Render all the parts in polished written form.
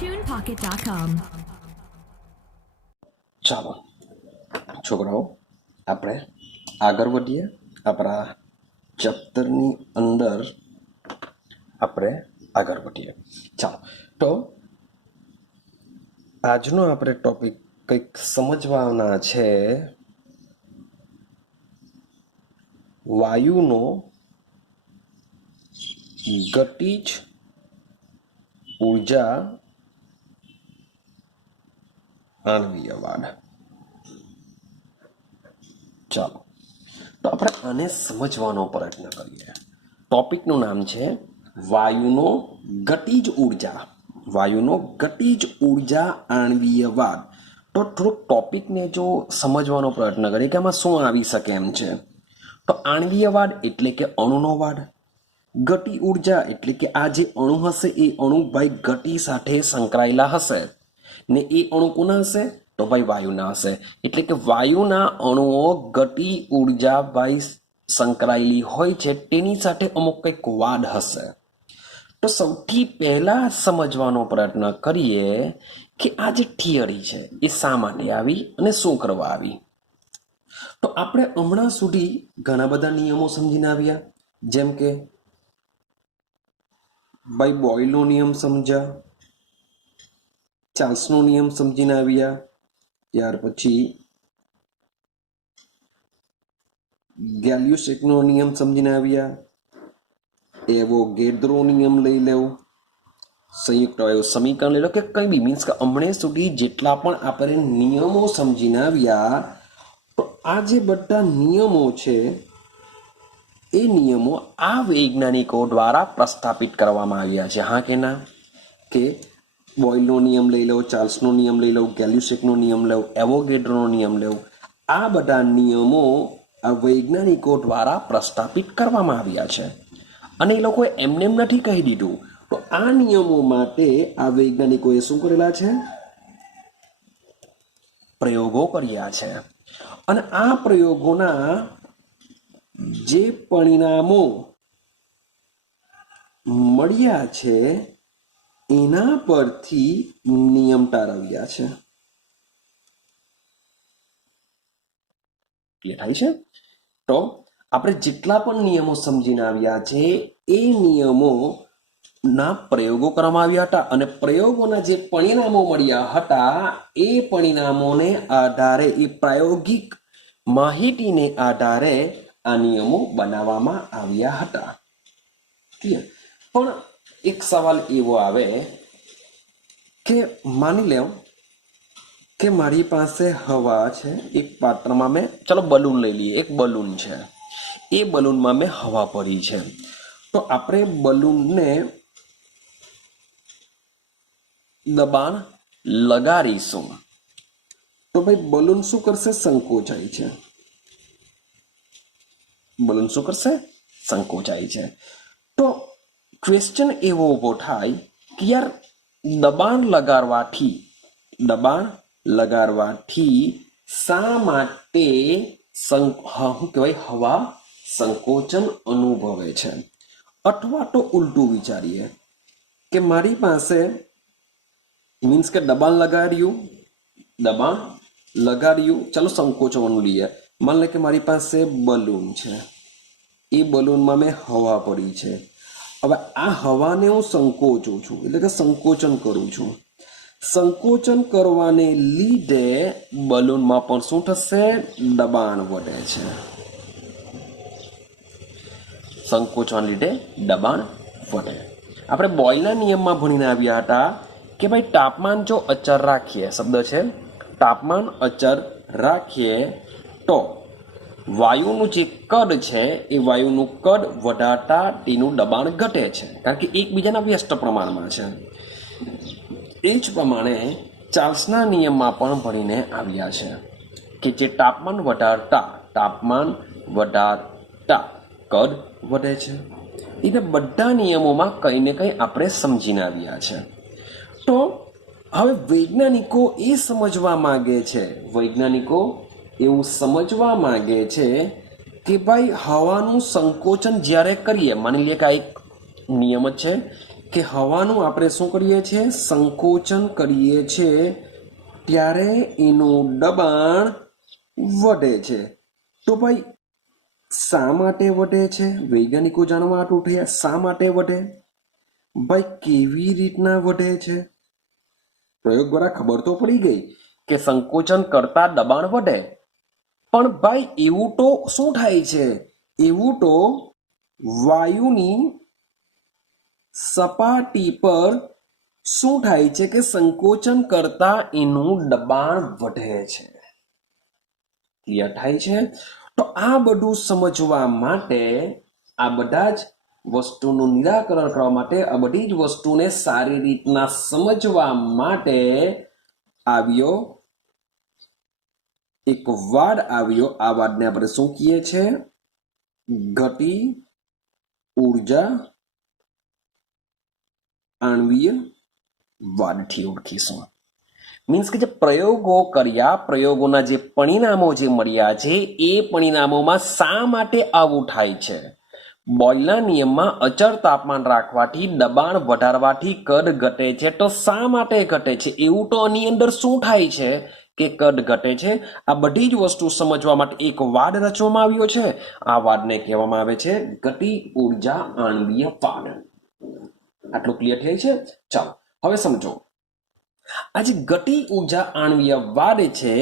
TunePocket.com. ચાલો છોકરાઓ, આપણે આગળ વધીએ. આપણા ચેપ્ટરની અંદર આપણે આગળ વધીએ. ચાલો, તો આજનો આપણે ટોપિક કંઈક સમજવાના છે. વાયુનો ગતિજ ઉર્જા આણ્વીયવાદ. ચાલો, તો આપણે આને સમજવાનો પ્રયત્ન કરીએ. ટોપિકનું નામ છે વાયુનો ગતિજ ઉર્જા. વાયુનો ગતિજ ઉર્જા આણ્વીયવાદ. તો થોડુંક ટોપિકને જો સમજવાનો પ્રયત્ન કરીએ કે આમાં શું આવી શકે એમ છે. તો આણ્વીયવાદ એટલે કે અણુનો વાદ. ગતિ ઉર્જા એટલે કે આ જે અણુ હશે એ અણુ ભાઈ ગતિ સાથે સંકળાયેલા હશે, ને એ અણુ કોના હશે? તો ભાઈ વાયુના હશે. એટલે કે વાયુના અણુઓ ગતિ ઉર્જા ભાઈ સંકળાયેલી હોય છે, તેની સાથે અમુક કંઈક વાદ હશે. તો સૌથી પહેલા સમજવાનો પ્રયત્ન કરીએ કે આ જે થિયરી છે એ શા માટે આવી અને શું કરવા આવી. તો આપણે હમણાં સુધી ઘણા બધા નિયમો સમજીને આવ્યા, જેમ કે ભાઈ બોયલનો નિયમ સમજ્યા, ચાર્લ્સનો નિયમ સમજીને આવ્યા, ત્યાર પછી ગેલ્યુસેકનો નિયમ સમજીને આવ્યા, એવોગેડ્રો નિયમ લઈ લેવો, સંયુક્ત અવયવ સમીકરણ લઈ લો, કે કંઈ બી મીન્સ કે હમણાં સુધી જેટલા પણ આપણે નિયમો સમજીને આવ્યા, તો આ જે બધા નિયમો છે એ નિયમો આ વૈજ્ઞાનિકો દ્વારા પ્રસ્થાપિત કરવામાં આવ્યા છે. હા કે ના? કે બોયલનો નિયમ લઈ લો, ચાર્લ્સનો નિયમ લઈ લો, ગેલ્યુસેકનો નિયમ લો, એવોગેડ્રોનો નિયમ લો, આ બધા નિયમો આ વૈજ્ઞાનિકો દ્વારા પ્રસ્થાપિત કરવામાં આવ્યા છે. અને એ લોકોએ એમને એમ નથી કહી દીધું. તો આ નિયમો માટે આ વૈજ્ઞાનિકોએ શું કરેલા છે? પ્રયોગો કર્યા છે. અને આ પ્રયોગોના જે પરિણામો મળ્યા છે એના પરથી નિયમ તારવ્યા છે. ક્લિયર થાય છે? તો આપણે જેટલા પણ નિયમો સમજીને આવ્યા છે એ નિયમો ના પ્રયોગો કરવામાં આવ્યા હતા, અને પ્રયોગોના જે પરિણામો મળ્યા હતા એ પરિણામોને આધારે, એ પ્રાયોગિક માહિતીને આધારે આ નિયમો બનાવવામાં આવ્યા હતા. ક્લિયર? પણ એક સવાલ એવો આવે કે માની લો કે મારી પાસે હવા છે, એક પાત્રમાં મેં, ચલો બલૂન લઈ લઈએ, એક બલૂન છે, એ બલૂનમાં મેં હવા ભરી છે. તો આપણે બલૂનને દબાણ લગાડીશું તો ભાઈ બલૂન શું કરશે? સંકોચાય છે. બલૂન શું કરશે? સંકોચાય છે. તો ક્વેશ્ચન એવો ઊભો થાય કે યાર દબાણ લગાડવાથી શા માટે શું કહેવાય, હવા સંકોચન અનુભવે છે? અથવા તો ઉલટું વિચારીએ કે મારી પાસે મીન્સ કે દબાણ લગાડ્યું, ચાલો સંકોચવાનું લઈએ. માન લે કે મારી પાસે બલૂન છે, એ બલૂનમાં મેં હવા પડી છે. હવે આ હવાને હું સંકોચું છું, એટલે કે સંકોચન કરું છું. સંકોચન કરવાને લીધે બલૂનમાં પણ શું થશે? દબાણ વધે છે. સંકોચવાને લીધે દબાણ વધે. આપણે બોયલના નિયમમાં ભણીને આવ્યા હતા કે ભાઈ તાપમાન જો અચર રાખીએ, શબ્દ છે તાપમાન અચર રાખીએ, તો વાયુનું જે કદ છે એ વાયુનું કદ વધારતા તેનું દબાણ ઘટે છે, કારણ કે એકબીજાના વ્યસ્ત પ્રમાણમાં છે. એ જ પ્રમાણે ચાર્લ્સના નિયમમાં પણ ભણીને આવ્યા છે કે જે તાપમાન વધારતા કદ વધે છે. એટલે બધા નિયમોમાં કંઈ ને કંઈ આપણે સમજીને આવ્યા છે. તો હવે વૈજ્ઞાનિકો એવું સમજવા માંગે છે કે ભાઈ હવાનું સંકોચન જ્યારે કરીએ, માની લઈએ કે આ એક નિયમ જ છે કે હવાનું આપણે શું કરીએ છીએ, સંકોચન કરીએ છીએ ત્યારે એનું દબાણ વધે છે. તો ભાઈ શા માટે વધે છે? વૈજ્ઞાનિકો જાણવા આટું થયા. શા માટે વધે? ભાઈ કેવી રીતના વધે છે? પ્રયોગ દ્વારા ખબર તો પડી ગઈ કે સંકોચન કરતા દબાણ વધે. પણ ભાઈ એવું તો શું થાય છે? એવું તો વાયુની સપાટી પર શું થાય છે કે સંકોચન કરતા એનું દબાણ વધે છે. ક્લિયર થાય છે? તો આ બધું સમજવા માટે, આ બધા જ વસ્તુનું નિરાકરણ કરવા માટે, આ બધી જ વસ્તુને સારી રીતના સમજવા માટે આવ્યો એક વાડ આવ્યો. આ વાડને આપણે શું કહીએ છીએ? ગતિ ઉર્જા આણ્વીય વાડથી ઓળખીશું. મીન્સ કે જે પ્રયોગો કર્યા, પ્રયોગોના જે પરિણામો જે મળ્યા છે, એ પરિણામોમાં શા માટે આવું થાય છે? બોયલના નિયમમાં અચળ તાપમાન રાખવાથી દબાણ વધારવાથી કદ ઘટે છે. તો શા માટે ઘટે છે? એવું તો આની અંદર શું થાય છે કે કદ ઘટે છે? આ બધી જ વસ્તુ સમજવા માટે એક વાડ રચવામાં આવ્યો છે. આ વાડને કહેવામાં આવે છે ગતિ ઉર્જા આણ્વીય વાડ. આટલું ક્લિયર થાય છે? ચાલો હવે સમજો. આ જે ગતિ ઉર્જા આણ્વીય વાડ છે,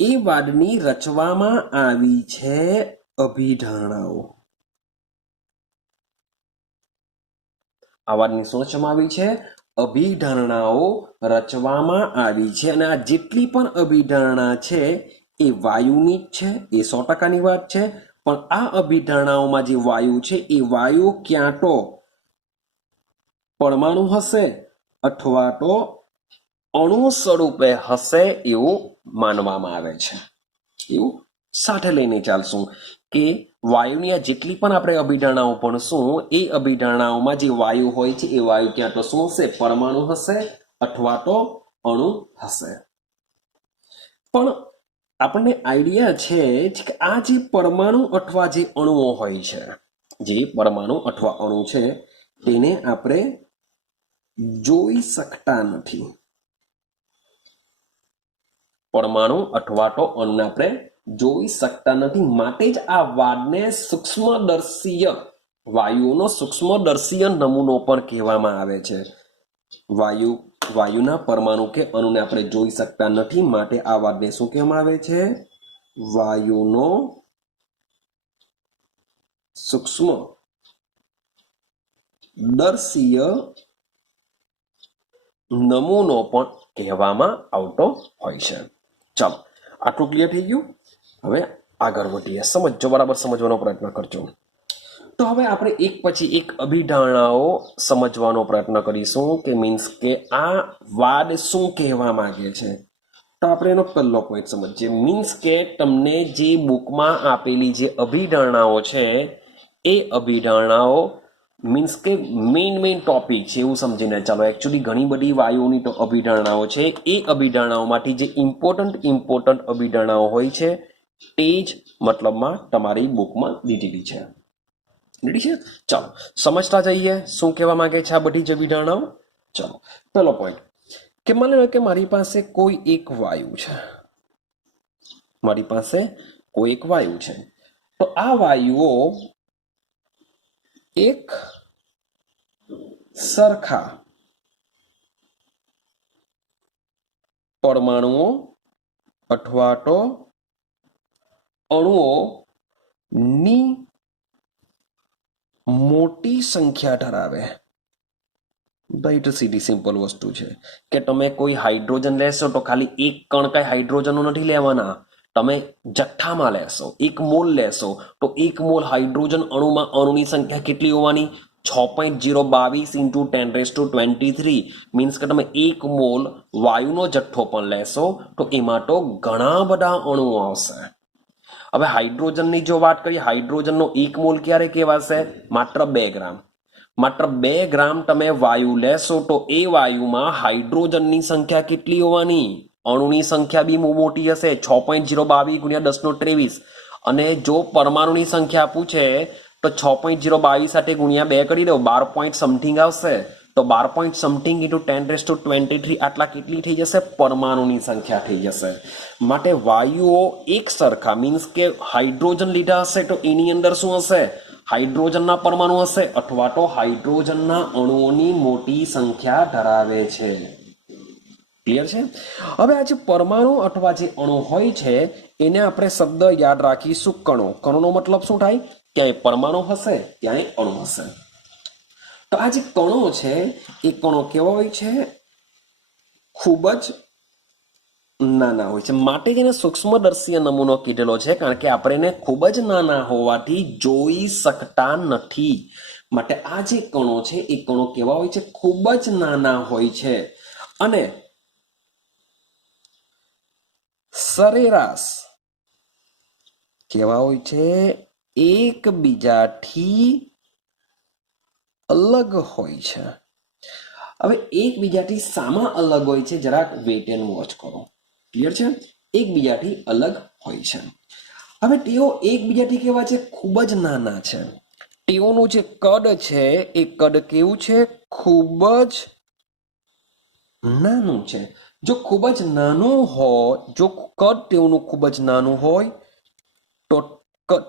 એ વાડની રચવામાં આવી છે અભિધારણાઓ. આ વાડની શું રચવામાં આવી છે? અભિધારણાઓ રચવામાં આવી છે. અને આ જેટલી પણ અભિધારણા છે એ વાયુની જ છે, એ 100%ની વાત છે. પણ આ અભિધારણાઓમાં જે વાયુ છે, એ વાયુ ક્યાં તો પરમાણુ હશે અથવા તો અણુ સ્વરૂપે હશે એવું માનવામાં આવે છે. એવું સાથે લઈને ચાલશું કે વાયુની આ જેટલી પણ આપણે અભિધારણાઓ ભણશું, એ અભિધારણાઓમાં જે વાયુ હોય છે, એ વાયુ ક્યાં તો શું હશે? પરમાણુ હશે અથવા તો અણુ હશે. પણ આપણને આઈડિયા છે કે આ જે પરમાણુ અથવા જે અણુઓ હોય છે, જે પરમાણુ અથવા અણુ છે, તેને આપણે જોઈ શકતા નથી. પરમાણુ અથવા તો અણુને આપણે જોઈ શકતા નથી. માટે જ આ વાડને સૂક્ષ્મદર્શીય, વાયુનો સૂક્ષ્મદર્શીય નમૂનો પણ કહેવામાં આવે છે. વાયુના પરમાણુ કે અણુને આપણે જોઈ શકતા નથી, માટે આ વાડને શું કહેવામાં આવે છે? વાયુનો સૂક્ષ્મદર્શીય નમૂનો પણ કહેવામાં આવતો હોય છે. ચાલો આટલું ક્લિયર થઈ ગયું. હવે આગળ વધીએ. સમજો, બરાબર સમજવાનો પ્રયત્ન કરજો. તો હવે આપણે એક પછી એક અભિધારણાઓ સમજવાનો પ્રયત્ન કરીશું કે મીન્સ કે આ વાડ શું કહેવા માંગે છે. તો આપણે એનો પહેલો પોઈન્ટ સમજીએ. મીન્સ કે તમને જે બુકમાં આપેલી જે અભિધારણાઓ છે, એ અભિધારણાઓ મીન્સ કે મેઇન ટોપિક છે એવું સમજીને ચાલો. એકચ્યુઅલી ઘણી બધી વાયુઓની તો અભિધારણાઓ છે. એ અભિધારણાઓમાંથી જે ઇમ્પોર્ટન્ટ અભિધારણાઓ હોય છે, તે જ મતલબમાં તમારી બુકમાં દીધેલી છે. રેડી છે? ચાલો સમજતા જઈએ શું કહેવા માંગે છે આ બધી જ અભિધારણાઓ. ચાલો પહેલો પોઈન્ટ કે માની લો કે મારી પાસે કોઈ એક વાયુ છે. મારી પાસે કોઈ એક વાયુ છે. તો આ વાયુઓ એક સરખા પરમાણુઓ અથવા તો અણુઓની મોટી સંખ્યા ધરાવે. ભાઈ તો સીધી સિમ્પલ વસ્તુ છે કે તમે કોઈ હાઇડ્રોજન લેશો તો ખાલી એક કણ કઈ હાઇડ્રોજનનો નથી લેવાના. તમે જથ્થામાં લેશો, 1 મોલ લેશો તો 1 મોલ હાઇડ્રોજન અણુમાં અણુની સંખ્યા કેટલી હોવાની? 6.022 × 10⁻23. મીન્સ કે તમે 1 મોલ વાયુનો જથ્થો પણ લેશો તો એમાં તો ઘણા બધા અણુઓ આવશે. હવે હાઇડ્રોજનની જો વાત કરીએ, હાઇડ્રોજનનો 1 મોલ ક્યારે કહેવાશે? માત્ર 2 ગ્રામ. માત્ર 2 ગ્રામ તમે વાયુ લેશો તો એ વાયુમાં હાઇડ્રોજનની સંખ્યા કેટલી હોવાની? અણુની સંખ્યા બી મોટી હશે, 6.022 × 10⁻23. અને જો પરમાણુની સંખ્યા પૂછે તો 6.022 સાથે × 2 કરી દો, 12 પોઈન્ટ સમથિંગ આવશે. તો 12 સમથિંગ ઇન્ટુ 10⁻23 આટલા કેટલી થઈ જશે? પરમાણુની સંખ્યા થઈ જશે. માટે વાયુઓ એક સરખા મીન્સ કે હાઇડ્રોજન લીધા હશે તો એની અંદર શું હશે? હાઇડ્રોજનના પરમાણુ હશે અથવા તો હાઇડ્રોજનના અણુઓની મોટી સંખ્યા ધરાવે છે. ક્લિયર છે? હવે આ જે પરમાણુ અથવા જે અણુ હોય છે એને આપણે શબ્દ યાદ રાખીશું કણો. કણોનો મતલબ શું થાય? ક્યાંય પરમાણુ હશે ક્યાંય અણુ હશે. તો આ જે કણો છે એ કણો કેવા હોય છે? ખૂબ જ નાના હોય છે. માટે જેને સૂક્ષ્મદર્શીય નમૂનો કીધેલો છે કારણ કે આપણે એને ખૂબ જ નાના હોવાથી જોઈ શકતા નથી. માટે આ જે કણો છે એ કણો કેવા હોય છે? ખૂબ જ નાના હોય છે અને સરેરાશ કેવા હોય છે? એકબીજાથી અલગ હોય છે. હવે એકબીજાથી સામા અલગ હોય છે? જરાક વેટ એન્ડ વોચ કરો. ક્લિયર છે? એકબીજાથી અલગ હોય છે. હવે તેઓ એકબીજાથી કેવા છે? ખૂબ જ નાના છે. તેઓનું જે કદ છે એ કદ કેવું છે? ખૂબ જ નાનું છે. જો ખૂબ જ નાનું હોય, જો કદ તેઓનું ખૂબ જ નાનું હોય તો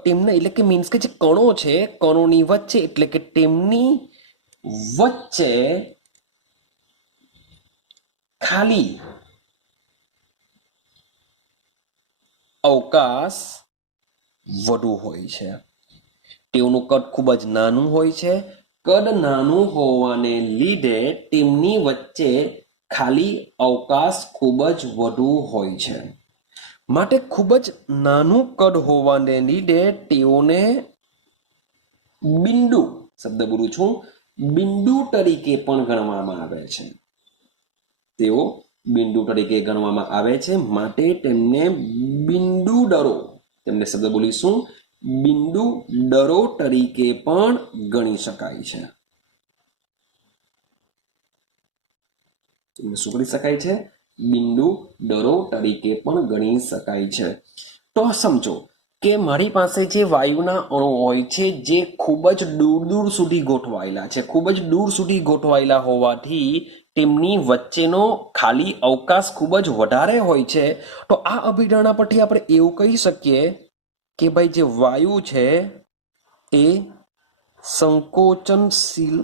તેમને એટલે કે મીન્સ કે જે કણો છે કણોની વચ્ચે એટલે કે તેમની વચ્ચે ખાલી અવકાશ વધુ હોય છે. તેઓનું કદ ખૂબ જ નાનું હોય છે. કદ નાનું હોવાને લીધે તેમની વચ્ચે ખાલી અવકાશ ખૂબ જ વધુ હોય છે. માટે ખૂબ જ નાનું કદ હોવાને લીધે તેઓને બિંદુ શબ્દ બોલું છું બિંદુ તરીકે પણ ગણવામાં આવે છે. તેઓ બિંદુ તરીકે ગણવામાં આવે છે. માટે તેમને બિંદુ દળો તેમને શબ્દ બોલીશું બિંદુ દળો તરીકે પણ ગણી શકાય છે. શું કરી શકાય છે? બિંદુ દળો તરીકે પણ ગણી શકાય છે. તો સમજો કે મારી પાસે જે વાયુના અણુ હોય છે જે ખૂબ જ દૂર દૂર સુધી ગોઠવાયેલા છે. ખૂબ જ દૂર સુધી ગોઠવાયેલા હોવાથી તેમની વચ્ચેનો ખાલી અવકાશ ખૂબ જ વધારે હોય છે. તો આ અભિધારણા પરથી આપણે એવું કહી શકીએ કે ભાઈ જે વાયુ છે એ સંકોચનશીલ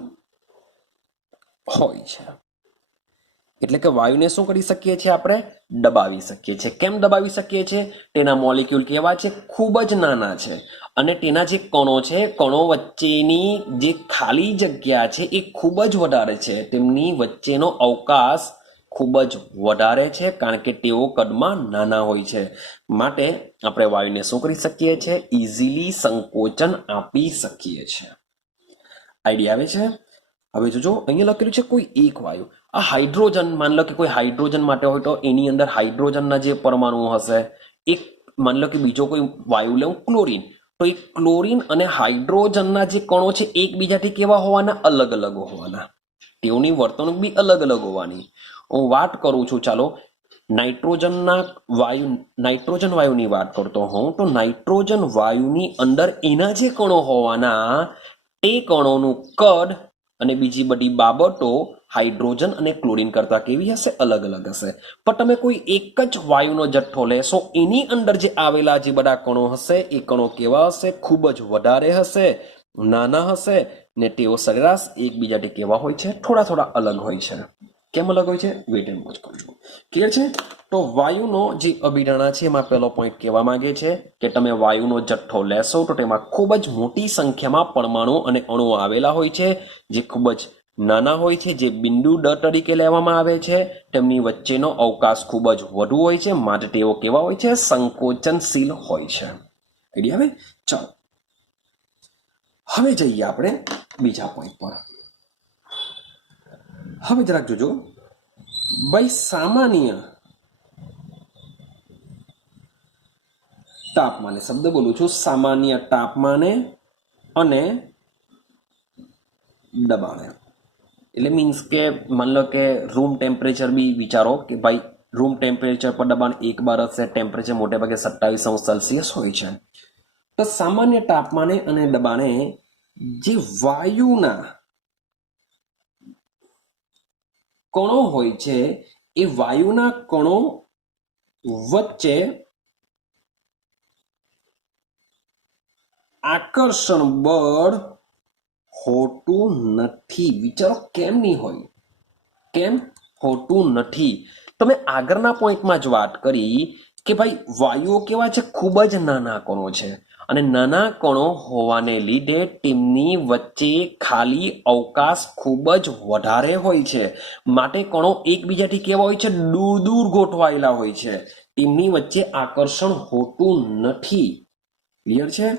હોય છે. એટલે કે વાયુને શું કરી શકીએ છીએ? આપણે દબાવી શકીએ છીએ. કેમ દબાવી શકીએ છીએ? તેના મોલિક્યુલ કેવા છે? ખૂબ જ નાના છે અને તેના જે કણો છે કણો વચ્ચેની જે ખાલી જગ્યા છે એ ખૂબ જ વધારે છે. તેમની વચ્ચેનો અવકાશ ખૂબ જ વધારે છે કારણ કે તેઓ કદમાં નાના હોય છે. માટે આપણે વાયુને શું કરી શકીએ છીએ? ઇઝીલી સંકોચન આપી શકીએ છીએ. આઈડિયા આવે છે? હવે જોજો અહીંયા લખેલું છે કોઈ એક વાયુ. આ હાઇડ્રોજન માન લો કે કોઈ હાઇડ્રોજન માટે હોય તો એની અંદર હાઇડ્રોજનના જે પરમાણુ હશે એક માન લો કે બીજો કોઈ વાયુ લેવું ક્લોરીન તો એ ક્લોરીન અને હાઇડ્રોજનના જે કણો છે એકબીજાથી કેવા હોવાના? અલગ અલગ હોવાના. તેઓની વર્તણૂક બી અલગ અલગ હોવાની. હું વાત કરું છું ચાલો નાઇટ્રોજન વાયુની વાત કરતો હોઉં તો નાઇટ્રોજન વાયુની અંદર એના જે કણો હોવાના તે કણોનું કદ અને બીજી બધી બાબતો હાઇડ્રોજન અને ક્લોરીન કરતા કેવી હશે? અલગ અલગ હશે. પણ તમે કોઈ એક જ વાયુનો જથ્થો લેશો એની અંદર જે આવેલા જે બધા કણો હશે એ કણો કેવા હશે? ખૂબ જ વધારે હશે, નાના હશે ને તેઓ સરેરાશ એકબીજાથી કેવા હોય છે? થોડા થોડા અલગ હોય છે. કેમ અલગ હોય છે? વેટ એન્ડ વોચ કરજો. ક્લિયર છે? તો વાયુનો જે અભિધારણા છે એમાં પહેલો પોઈન્ટ કહેવા માંગે છે કે તમે વાયુનો જથ્થો લેશો તો તેમાં ખૂબ જ મોટી સંખ્યામાં પરમાણુ અને અણુઓ આવેલા હોય છે જે ખૂબ જ નાના હોય છે, જે બિંદુ દ તરીકે લેવામાં આવે છે. તેમની વચ્ચેનો અવકાશ ખૂબ જ વધુ હોય છે માટે તેઓ કેવા હોય છે? સંકોચનશીલ હોય છે. આઈડિયા આવે? ચાલો હવે જઈએ આપણે બીજા પોઈન્ટ પર. હવે જરાક જોજો ભાઈ સામાન્ય તાપમાને શબ્દ બોલું છું સામાન્ય તાપમાને અને દબાણે એટલે મીન્સ કે માન લો કે રૂમ ટેમ્પરેચર બી વિચારો કે ભાઈ રૂમ ટેમ્પરેચર પર દબાણ 1 બાર હશે. ટેમ્પરેચર મોટે ભાગે 27°C હોય છે. તો સામાન્ય તાપમાને અને દબાણે જે વાયુના કણો હોય છે એ વાયુના કણો વચ્ચે આકર્ષણ બળ હોતું નથી. વિચારો કેમ નહીં હોય? કેમ હોતું નથી? તો મેં આગળના પોઈન્ટમાં જ વાત કરી કે ભાઈ વાયુઓ કેવા છે, ખૂબ જ નાના કણો છે અને નાના કણો હોવાને લીધે તેમની વચ્ચે ખાલી અવકાશ ખૂબ જ વધારે હોય છે. માટે કણો એકબીજાથી કેવા હોય છે? દૂર દૂર ગોઠવાયેલા હોય છે. તેમની વચ્ચે આકર્ષણ હોતું નથી. ક્લિયર છે?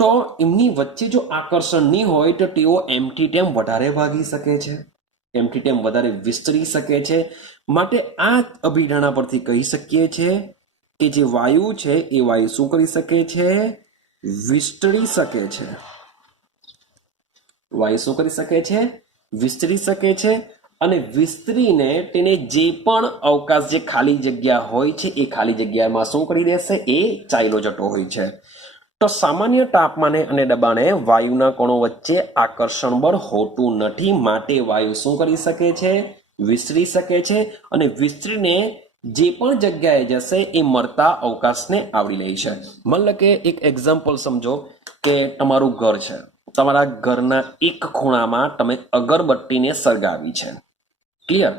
તો એમની વચ્ચે જો આકર્ષણ નહીં હોય તો તેઓ એમથી તેમ વધારે ભાગી શકે છે, એમથી તેમ વધારે વિસ્તરી શકે છે. માટે આ અભિધારણા પરથી કહી શકીએ છીએ કે જે વાયુ છે એ વાયુ શું કરી શકે છે? વિસ્તરી શકે છે. વાયુ શું કરી શકે છે? વિસ્તરી શકે છે. અને વિસ્તરીને તેને જે પણ અવકાશ, જે ખાલી જગ્યા હોય છે એ ખાલી જગ્યામાં શું કરી દેશે? એ ચાલ્યો જતો હોય છે. તો સામાન્ય તાપમાને અને દબાણે વાયુના કણો વચ્ચે આકર્ષણ બળ હોતું નથી. માટે વાયુ શું કરી શકે છે? વિસ્તરી શકે છે. અને વિસ્તરીને જે પણ જગ્યાએ જશે એ મળતા અવકાશને આવરી લે છે. મતલબ કે એક એક્ઝામ્પલ સમજો કે તમારું ઘર છે. તમારા ઘરના એક ખૂણામાં તમે અગરબત્તીને સળગાવી છે. ક્લિયર?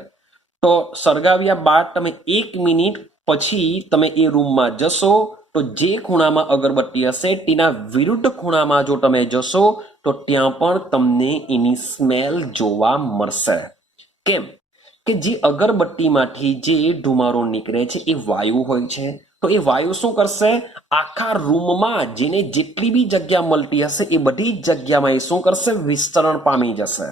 તો સળગાવ્યા બાદ તમે 1 મિનિટ પછી તમે એ રૂમમાં જશો તો જે ખૂણામાં અગરબત્તી હશે તેના વિરુદ્ધ ખૂણામાં જો તમે જશો તો ત્યાં પણ તમને એની સ્મેલ જોવા મળશે. કેમ? કે જે અગરબત્તીમાંથી જે ધુમાડો નીકળે છે એ વાયુ હોય છે. તો એ વાયુ શું કરશે? આખા રૂમમાં જેને જેટલી બી જગ્યા મળતી હશે એ બધી જગ્યામાં એ શું કરશે? વિસ્તરણ પામી જશે.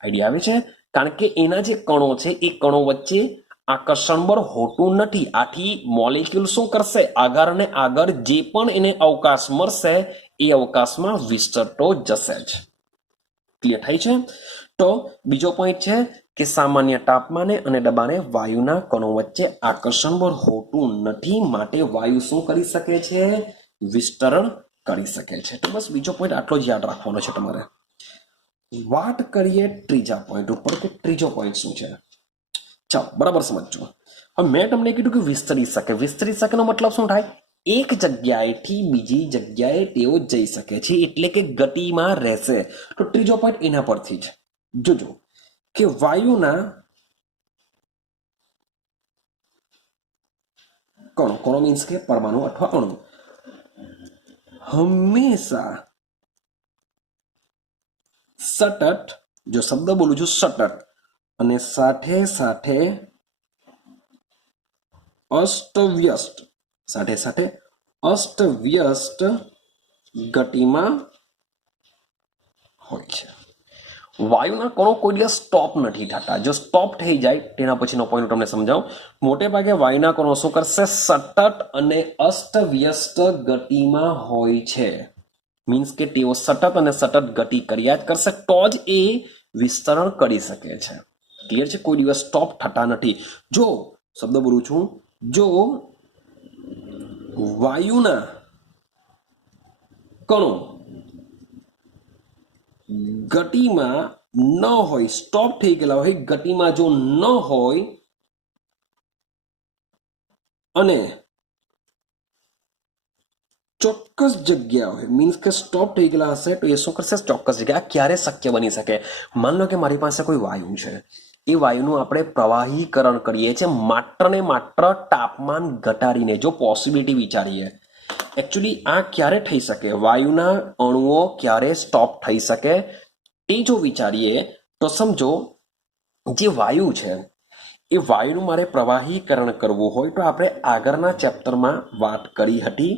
આઈડિયા આવે છે? કારણ કે એના જે કણો છે એ કણો વચ્ચે આકર્ષણ બળ હોતું નથી. આથી મોલેક્યુલ શું કરશે? આગળ અને આગળ જે પણ એને અવકાશ મળશે એ અવકાશમાં વિસ્તરતો જશે જ. ક્લિયર થાય છે? તો બીજો પોઈન્ટ છે કે સામાન્ય તાપમાને અને દબાણે વાયુના કણો વચ્ચે આકર્ષણ બળ હોતું નથી. માટે વાયુ શું કરી શકે છે? વિસ્તરણ કરી શકે છે. તો બસ બીજો પોઈન્ટ આટલો જ યાદ રાખવાનો છે તમારે. વાત કરીએ ત્રીજા પોઈન્ટ ઉપર કે ત્રીજો પોઈન્ટ શું છે. ચાલો બરાબર સમજો. હવે મેં તમને કીધું કે વિસ્તરી શકે. વિસ્તરી શકે નો મતલબ શું થાય? એક જગ્યાએથી બીજી જગ્યાએ તેઓ જઈ શકે છે, એટલે કે ગતિમાં રહેશે. તો ત્રીજો પોઈન્ટ એના પરથી જ જોજો કે વાયુના કણો, કણો મીન્સ કે પરમાણુ અથવા અણુ, હંમેશા સતત, જો શબ્દ બોલું છું સતત, અને સાથે સાથે અસ્તવ્યસ્ત, સાથે સાથે અસ્તવ્યસ્ત ગતિમાં હોય છે. વાયુના કણો કોઈ દિવસ સ્ટોપ નથી થતા. જો સ્ટોપ થઈ જાય તેના પછીનો પોઈન્ટ તમને સમજાવું. મોટે ભાગે વાયુના કણો શું કરશે? સતત અને અસ્તવ્યસ્ત ગતિમાં હોય છે. મીન્સ કે તેઓ સતત અને સતત ગતિ કર્યા જ કરશે તો જ એ વિસ્તરણ કરી શકે છે. ક્લિયર છે? કોઈ દિવસ સ્ટોપ થતા નથી. જો શબ્દ બોલું છું, જો વાયુના કણો ગતિમાં ન હોય, સ્ટોપ થઈ ગયેલા હોય, ગતિમાં જો ન હોય અને ચોક્કસ જગ્યા હોય, મીન્સ કે સ્ટોપ થઈ ગયેલા હશે તો એ શું કરશે? ચોક્કસ જગ્યા. ક્યારે શક્ય બની શકે? માન લો કે મારી પાસે કોઈ વાયુ છે, એ વાયુનું આપણે પ્રવાહીકરણ કરીએ છીએ માત્ર ને માત્ર તાપમાન ઘટાડીને. જો પોસિબિલિટી વિચારીએ, એકચ્યુઅલી આ ક્યારે થઈ શકે? વાયુના અણુઓ ક્યારે સ્ટોપ થઈ શકે તે જો વિચારીએ તો સમજો જે વાયુ છે એ વાયુનું મારે પ્રવાહીકરણ કરવું હોય તો આપણે આગળના ચેપ્ટરમાં વાત કરી હતી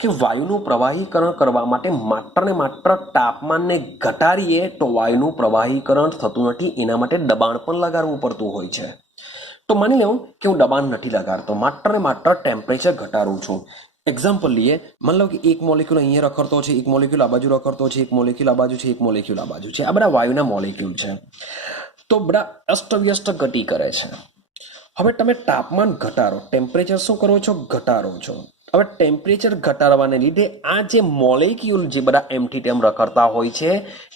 કે વાયુનું પ્રવાહીકરણ કરવા માટે માત્ર ને માત્ર તાપમાનને ઘટાડીએ તો વાયુનું પ્રવાહીકરણ થતું નથી. એના માટે દબાણ પણ લગાડવું પડતું હોય છે. તો માની લઉં કે હું દબાણ નથી લગાડતો, માત્ર ને માત્ર ટેમ્પરેચર ઘટાડું છું. એક્ઝામ્પલ લઈએ, માની લો કે એક મોલેક્યુલ અહીંયા રખડતો છે, એક મોલેક્યુલ આ બાજુ રખડતો છે, એક મોલેક્યુલ આ બાજુ છે, એક મોલેક્યુલ આ બાજુ છે. આ બધા વાયુના મોલેક્યુલ છે. તો બધા અસ્તવ્યસ્ત ગતિ કરે છે. હવે તમે તાપમાન ઘટાડો, ટેમ્પરેચર શું કરો છો? ઘટાડો છો. હવે ટેમ્પરેચર ઘટાડવાને લીધે આ જે મોલેક્યુલ જે બધા એમથી તેમ રખડતા હોય છે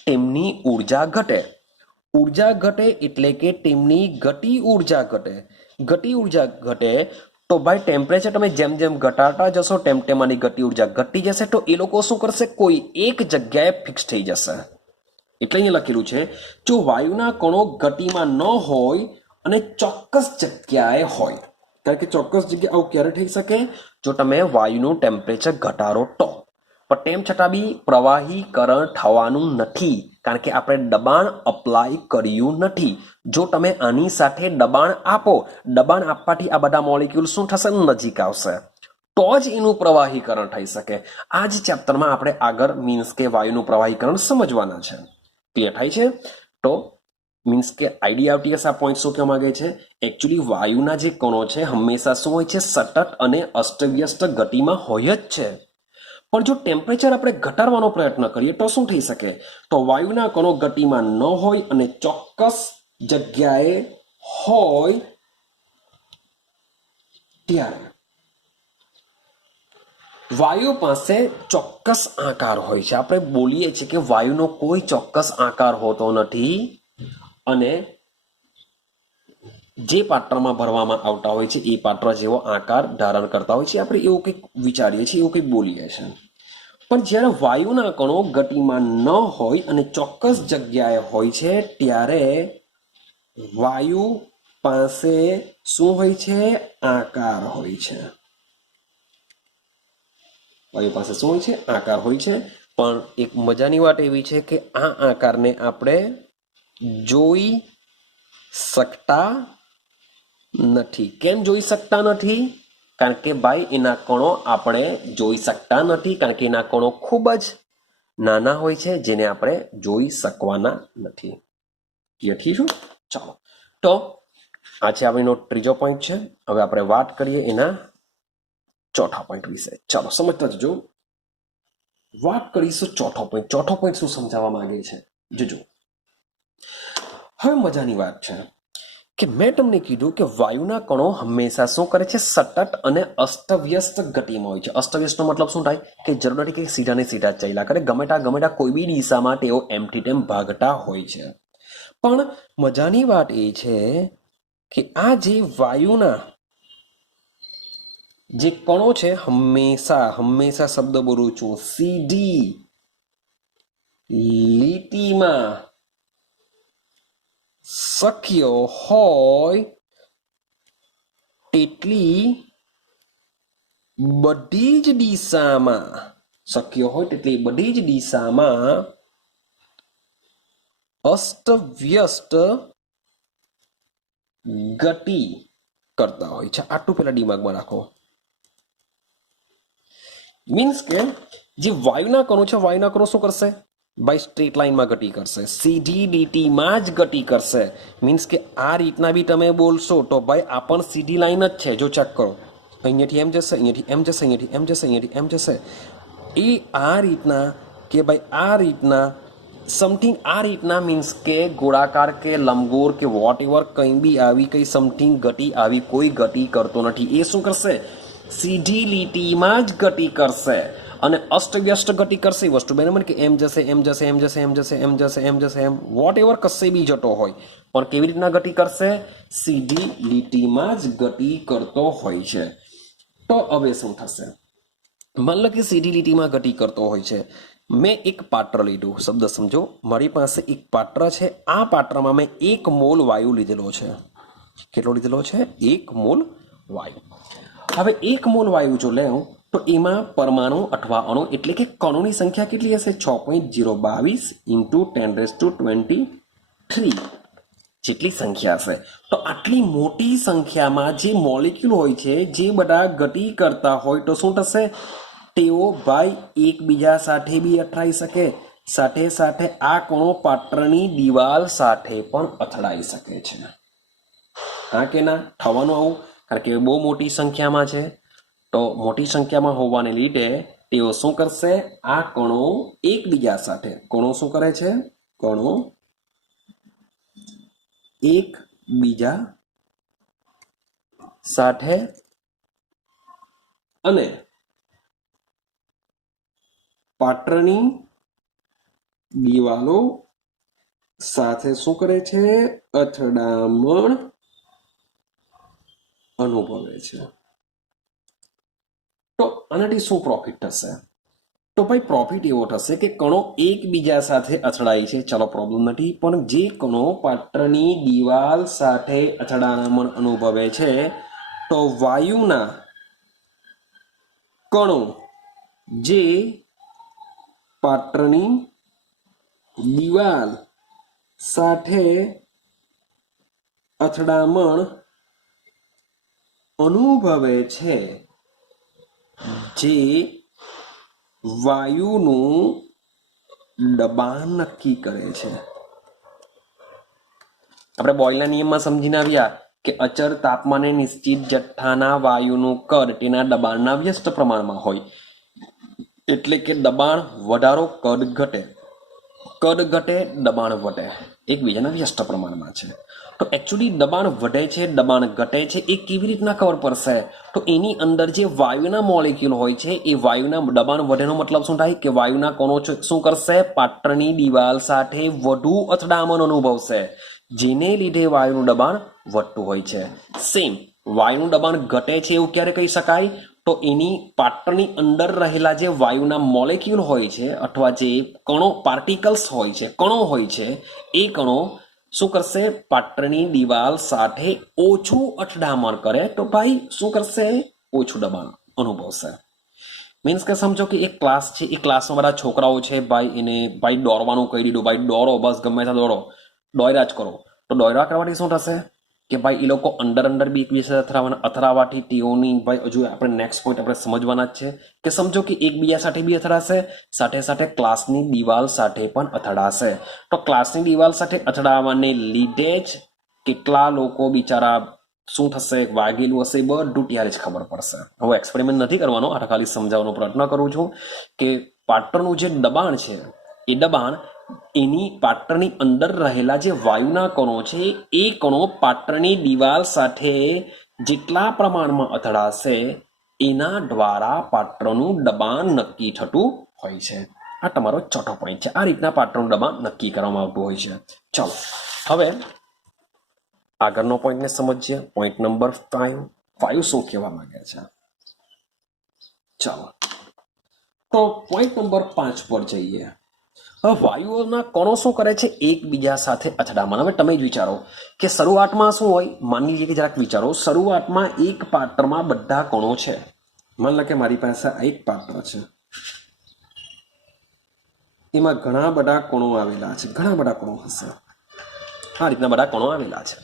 તેમની ઉર્જા ઘટે. ઉર્જા ઘટે એટલે કે તેમની ગતિ ઉર્જા ઘટે. ગતિ ઉર્જા ઘટે તો ભાઈ ટેમ્પરેચર તમે જેમ જેમ ઘટાડતા જશો તેમ તેમ આની ગતિ ઉર્જા ઘટી જશે. તો એ લોકો શું કરશે, કોઈ એક જગ્યાએ ફિક્સ થઈ જશે. એટલે અહીંયા લખેલું છે, જો વાયુના કણો ગતિમાં ન હોય અને ચોક્કસ જગ્યાએ હોય. કારણ કે ચોક્કસ જગ્યાએ આવું ક્યારે થઈ શકે, જો તમે વાયુનું ટેમ્પરેચર ઘટાડો તો. પણ તેમ છતાં બી પ્રવાહીકરણ થવાનું નથી, કારણ કે આપણે દબાણ અપ્લાય કર્યું નથી. જો તમે આની સાથે દબાણ આપો, દબાણ આપવાથી આ બધા મોલિક્યુલ શું થશે, નજીક આવશે, તો જ એનું પ્રવાહીકરણ થઈ શકે. આ જ ચેપ્ટરમાં આપણે આગળ મીન્સ કે વાયુનું પ્રવાહીકરણ સમજવાના છે. ક્લિયર થાય છે? તો મીન્સ કે આઈડિયા આવતી હશે. આ પોઈન્ટ શું કહેવા માંગે છે, એકચ્યુઅલી વાયુના જે કણો છે હંમેશા શું હોય છે, સતત અને અસ્તવ્યસ્ત ગતિમાં હોય જ છે. પણ જો ટેમ્પરેચર આપણે ઘટાડવાનો પ્રયત્ન કરીએ તો શું થઈ શકે, તો વાયુના કણો ગતિમાં ન હોય અને ચોક્કસ જગ્યાએ હોય ત્યારે વાયુ પાસે ચોક્કસ આકાર હોય છે. આપણે બોલીએ છીએ કે વાયુનો કોઈ ચોક્કસ આકાર હોતો નથી અને જે પાત્રમાં ભરવામાં આવતા હોય છે એ પાત્ર જેવો આકાર ધારણ કરતા હોય છે. આપણે એવું કંઈક વિચારીએ છીએ, એવું કંઈક બોલીએ છીએ. પણ જ્યારે વાયુના કણો ગતિમાં ન હોય અને ચોક્કસ જગ્યાએ હોય છે ત્યારે વાયુ પાસે શું હોય છે, આકાર હોય છે. વાયુ પાસે શું હોય છે, આકાર હોય છે. પણ એક મજાની વાત એવી છે કે આ આકારને આપણે જોઈ શકતા નથી. કેમ જોઈ શકતા નથી? કારણ કે ભાઈ એના કણો આપણે જોઈ શકતા નથી, કારણ કે એના કણો ખૂબ જ નાના હોય છે, જેને આપણે જોઈ શકવાના નથી. ક્લિયર થઈશું? ચાલો, તો આ છે આપણો ત્રીજો પોઈન્ટ છે. હવે આપણે વાત કરીએ એના ચોથા પોઈન્ટ વિશે. ચાલો સમજતા જજો. વાત કરીશું ચોથો પોઈન્ટ. ચોથો પોઈન્ટ શું સમજાવવા માંગે છે, જોજો. હવે મજાની વાત છે કે મેં તમને કીધું કે વાયુના કણો હંમેશા શું કરે છે, સતત અને અસ્તવ્યસ્ત ગતિમાં હોય છે. અસ્તવ્યસ્તનો મતલબ શું થાય કે જરૂર નથી કે સીધા ને સીધા ચાલ્યા કરે, ગમે ત્યાં કોઈ બી દિશામાં તેઓ એમથી તેમ ભાગતા હોય છે. પણ મજાની વાત એ છે કે આ જે વાયુના જે કણો છે હંમેશા શબ્દ બોલું છું, સીધી લીટીમાં શક્ય હોય તેટલી બધી જ દિશામાં અસ્તવ્યસ્ત ગતિ કરતા હોય છે. આટલું પેલા દિમાગમાં રાખો. મીન્સ કે જે વાયુના કણો છે, વાયુના કણો શું કરશે ભાઈ, સ્ટ્રેટ લાઈનમાં ગતિ કરશે, સીધી લીટીમાં જ ગતિ કરશે. મીન્સ કે આ રીતના બી તમે બોલશો તો ભાઈ આ પણ સીધી લાઈન જ છે. જો ચેક કરો, અહીંયાથી એમ જશે, અહીંયાથી એમ જશે, અહીંયાથી એમ જશે, અહીંયાથી એમ જશે. એ આ રીતના કે ભાઈ આ રીતના સમથિંગ આ રીતના મીન્સ કે ગોળાકાર કે લંબગોળ કે વોટ એવર કંઈ બી આવી કંઈ સમથિંગ ગતિ આવી કોઈ ગતિ કરતો નથી. એ શું કરશે, સીધી લીટીમાં જ ગતિ કરશે. અને અસ્તવ્યસ્ત ગતિ કરશે એ વસ્તુ બરાબર કે એમ જશે, એમ જશે, એમ જશે, એમ જશે, એમ જશે, એમ જશે, એમ વોટ એવર કશે બી જતો હોય, પણ કેવી રીતના ગતિ કરશે, સીધી લીટીમાં જ ગતિ કરતો હોય છે. તો હવે શું થશે, માન લો કે સીધી લીટીમાં ગતિ કરતો હોય છે. મેં એક પાત્ર લીધું, શબ્દ સમજો, મારી પાસે એક પાત્ર છે. આ પાત્રમાં મેં 1 મોલ વાયુ લીધેલો છે. કેટલો લીધેલો છે, 1 મોલ વાયુ. હવે 1 મોલ વાયુ જો લેવું તો એમાં પરમાણુ અથવા અણુ એટલે કે કણોની સંખ્યા કેટલી હશે, 6.022 ઇન્ટુ 10⁻23 જેટલી સંખ્યા હશે. તો આટલી મોટી સંખ્યામાં જે મોલિક્યુલ હોય છે, જે બધા ગતિ કરતા હોય, તો શું થશે, તેઓ ભાઈ એકબીજા સાથે બી અથડાઈ શકે, સાથે સાથે આ કણો પાત્રની દિવાલ સાથે પણ અથડાઈ શકે છે. હા કે ના, થવાનું આવું, કારણ કે બહુ મોટી સંખ્યામાં છે. તો મોટી સંખ્યામાં હોવાને લીધે તેઓ શું કરશે, આ કણો એકબીજા સાથે, કણો શું કરે છે, કણો એકબીજા સાથે અને પાત્રની દિવાલો સાથે શું કરે છે? અથડામણ અનુભવે છે. તો આનાથી શું પ્રોફિટ થશે? તો ભાઈ પ્રોફિટ એવો થશે કે કણો એકબીજા સાથે અથડાય છે, ચલો પ્રોબ્લેમ નથી, પણ જે કણો પાત્રની દિવાલ સાથે અથડામણ અનુભવે છે તો વાયુના કણો જે પાત્રની દિવાલ સાથે અથડામણ અનુભવે છે, જે વાયુનું દબાણ નક્કી કરે છે. આપણે બોયલના નિયમમાં સમજીને આવ્યા કે અચળ તાપમાને નિશ્ચિત જથ્થાના વાયુનું કદ તેના દબાણના વ્યસ્ત પ્રમાણમાં હોય. એટલે કે દબાણ વધારો કદ ઘટે, કદ ઘટે દબાણ વધે, એકબીજાના વ્યસ્ત પ્રમાણમાં છે. તો એકચ્યુઅલી દબાણ વધે છે, દબાણ ઘટે છે, એ કેવી રીતના ખબર પડશે? તો એની અંદર જે વાયુના મોલેક્યુલ હોય છે એ વાયુના દબાણ વધેનો મતલબ શું થાય કે વાયુના કણો શું કરશે? પાત્રની દિવાલ સાથે વધુ અથડામણ અનુભવશે, જેને લીધે વાયુનું દબાણ વધતું હોય છે. સેમ વાયુનું દબાણ ઘટે છે એવું ક્યારે કહી શકાય? તો એની પાત્રની અંદર રહેલા જે વાયુના મોલેક્યુલ હોય છે અથવા જે કણો પાર્ટિકલ્સ હોય છે, કણો હોય છે, એ કણો શું કરશે? પાત્રની દિવાલ સાથે ઓછું અથડામણ કરે તો ભાઈ શું કરશે? ઓછું દબાણ અનુભવશે. મીન્સ કે સમજો કે એક ક્લાસ છે, એ ક્લાસમાં બધા છોકરાઓ છે, ભાઈ એને ભાઈ દોડવાનું કહી દીધું, ભાઈ દોડો, બસ ગમે ત્યાં દોડો, દોડ્યા જ કરો. તો દોડ્યા કરવાથી શું થશે કે ભાઈ એ લોકો અંદર બી એકબીજા અથડાવાથી તેઓની ભાઈ હજુ આપણે નેક્સ્ટ પોઈન્ટ આપણે સમજવાના જ છે કે સમજો કે એકબીજા સાથે બી અથડાશે, સાથે સાથે ક્લાસની દિવાલ સાથે પણ અથડાશે. તો ક્લાસની દિવાલ સાથે અથડાવાને લીધે જ કેટલા લોકો બિચારા શું થશે, વાગેલું હશે, બધું ત્યારે જ ખબર પડશે. હવે એક્સપેરિમેન્ટ નથી કરવાનો, આ ખાલી સમજાવવાનો પ્રયત્ન કરું છું કે પાત્રનું જે દબાણ છે એ દબાણ એની પાત્રની અંદર રહેલા જે વાયુના કણો છે એ કણો પાત્રની દિવાલ સાથે જેટલા પ્રમાણમાં અથડાશે એના દ્વારા પાત્રનું દબાણ નક્કી થતું હોય છે. આ તમારો ચોથો પોઈન્ટ છે. આ રીતના પાત્રનું દબાણ નક્કી કરવામાં આવતું હોય છે. ચલો હવે આગળનો પોઈન્ટને સમજીએ. પોઈન્ટ નંબર 5 શું કહેવા માંગે છે? ચાલો તો પોઈન્ટ નંબર 5 પર જઈએ. હવે વાયુઓના કણો શું કરે છે? એકબીજા સાથે અથડામણ. હવે તમે જ વિચારો કે શરૂઆતમાં શું હોય? માની લઈએ કે જરાક વિચારો, શરૂઆતમાં એક પાત્રમાં બધા કણો છે. માની લો કે મારી પાસે આ એક પાત્ર છે, એમાં ઘણા બધા કણો આવેલા છે, ઘણા બધા કણો હશે, આ રીતના બધા કણો આવેલા છે.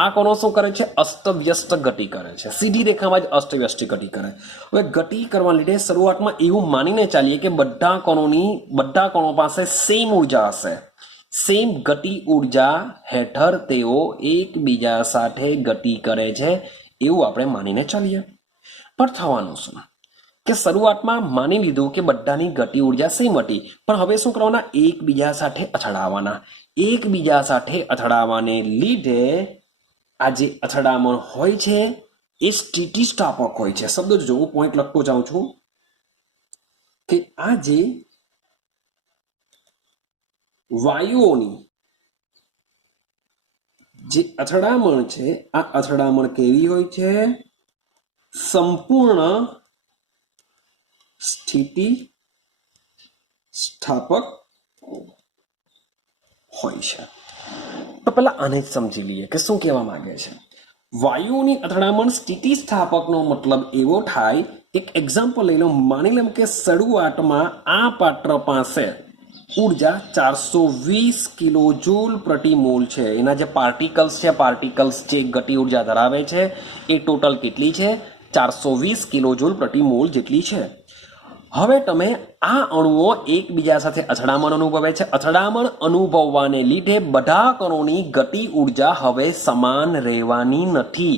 આ કણો શું કરે છે? અસ્તવ્યસ્ત ગતિ કરે છે, સીધી રેખામાં જ અસ્તવ્યસ્ત ગતિ કરે. હવે ગતિ કરવા લીધે શરૂઆતમાં એવું માનીને ચાલીએ કે બધા કણો પાસે સેમ ઉર્જા હશે, સેમ ગતિ ઉર્જા હેઠળ તેઓ એકબીજા સાથે ગતિ કરે છે એવું આપણે માનીને ચાલીએ. પણ થવાનું શું કે શરૂઆતમાં માની લીધું કે બધાની ગતિ ઉર્જા સેમ હતી, પણ હવે શું કરવાના? એકબીજા સાથે અથડાવાના. એકબીજા સાથે અથડાવાને લીધે આ જે અથડામણ હોય છે એ સ્થિતિસ્થાપક હોય છે. શબ્દ જો હું પોઈન્ટ લખતો જાઉં છું કે આ જે વાયુઓની જે અથડામણ છે, આ અથડામણ કેવી હોય છે? સંપૂર્ણ સ્થિતિસ્થાપક હોય છે. તો પહેલા આને જ સમજી લઈએ કે શું કહેવા માંગે છે. વાયુઓની અથડામણ સ્થિતિસ્થાપકનો મતલબ એવો થાય, એક એક્ઝામ્પલ લઈ લો. માની લો કે શરૂઆતમાં આ પાત્ર પાસે ઉર્જા 420 કિલો જૂલ પ્રતિ મોલ છે. એના જે પાર્ટિકલ્સ છે, પાર્ટિકલ્સ જે ગતિ ઉર્જા ધરાવે છે એ ટોટલ કેટલી છે? 420 કિલો જૂલ પ્રતિ મોલ જેટલી છે. હવે તમે આ અણુઓ એકબીજા સાથે અથડામણ અનુભવે છે. અથડામણ અનુભવવાને લીધે બધા કણોની ગતિ ઉર્જા હવે સમાન રહેવાની નથી.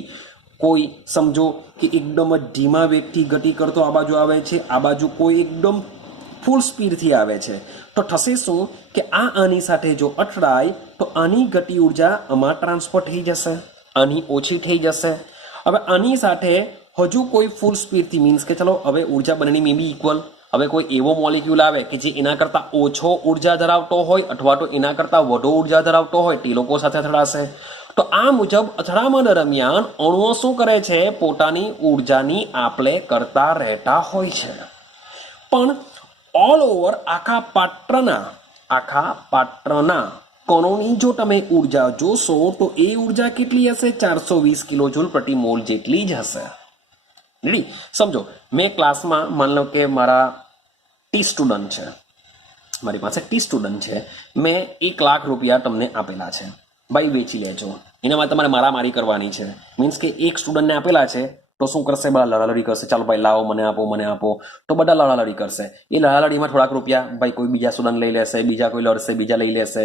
કોઈ સમજો કે એકદમ જ ધીમા વેગથી ગતિ કરતો આ બાજુ આવે છે, આ બાજુ કોઈ એકદમ ફૂલ સ્પીડથી આવે છે. તો થશે શું કે આની સાથે જો અથડાય તો આની ગતિ ઉર્જા આમાં ટ્રાન્સફર થઈ જશે, આની ઓછી થઈ જશે. હવે આની સાથે હજુ કોઈ ફૂલ સ્પીડથી, મીન્સ કે ચલો હવે ઉર્જા બંનેની મે બી ઇક્વલ, હવે કોઈ એવો મોલિક્યુલ આવે કે જે એના કરતાં ઓછો ઉર્જા ધરાવતો હોય અથવા તો એના કરતાં વધુ ઉર્જા ધરાવતો હોય તે લોકો સાથે અથડાશે. તો આ મુજબ અથડામણ દરમિયાન અણુઓ શું કરે છે? પોતાની ઉર્જાની આપલે કરતા રહેતા હોય છે. પણ ઓલ ઓવર આખા પાત્રના કણોની જો તમે ઉર્જા જોશો તો એ ઉર્જા કેટલી હશે? 420 કિલોજૂલ પ્રતિ મોલ જેટલી જ હશે. રેડી? સમજો, મેં ક્લાસમાં માની લો કે મારા ટી સ્ટુડન્ટ છે, મારી પાસે ટી સ્ટુડન્ટ છે, મેં 1 લાખ રૂપિયા તમને આપેલા છે, ભાઈ વેચી લેજો. એનામાં તમારે મારામારી કરવાની છે. મીન્સ કે એક સ્ટુડન્ટને આપેલા છે તો શું કરશે? બધા લડાલડી કરશે. ચાલો ભાઈ લાવો, મને આપો. તો બધા લડાલડી કરશે. એ લડાલડીમાં થોડાક રૂપિયા ભાઈ કોઈ બીજા સ્ટુડન્ટ લઈ લેશે, બીજા કોઈ લડશે, બીજા લઈ લેશે.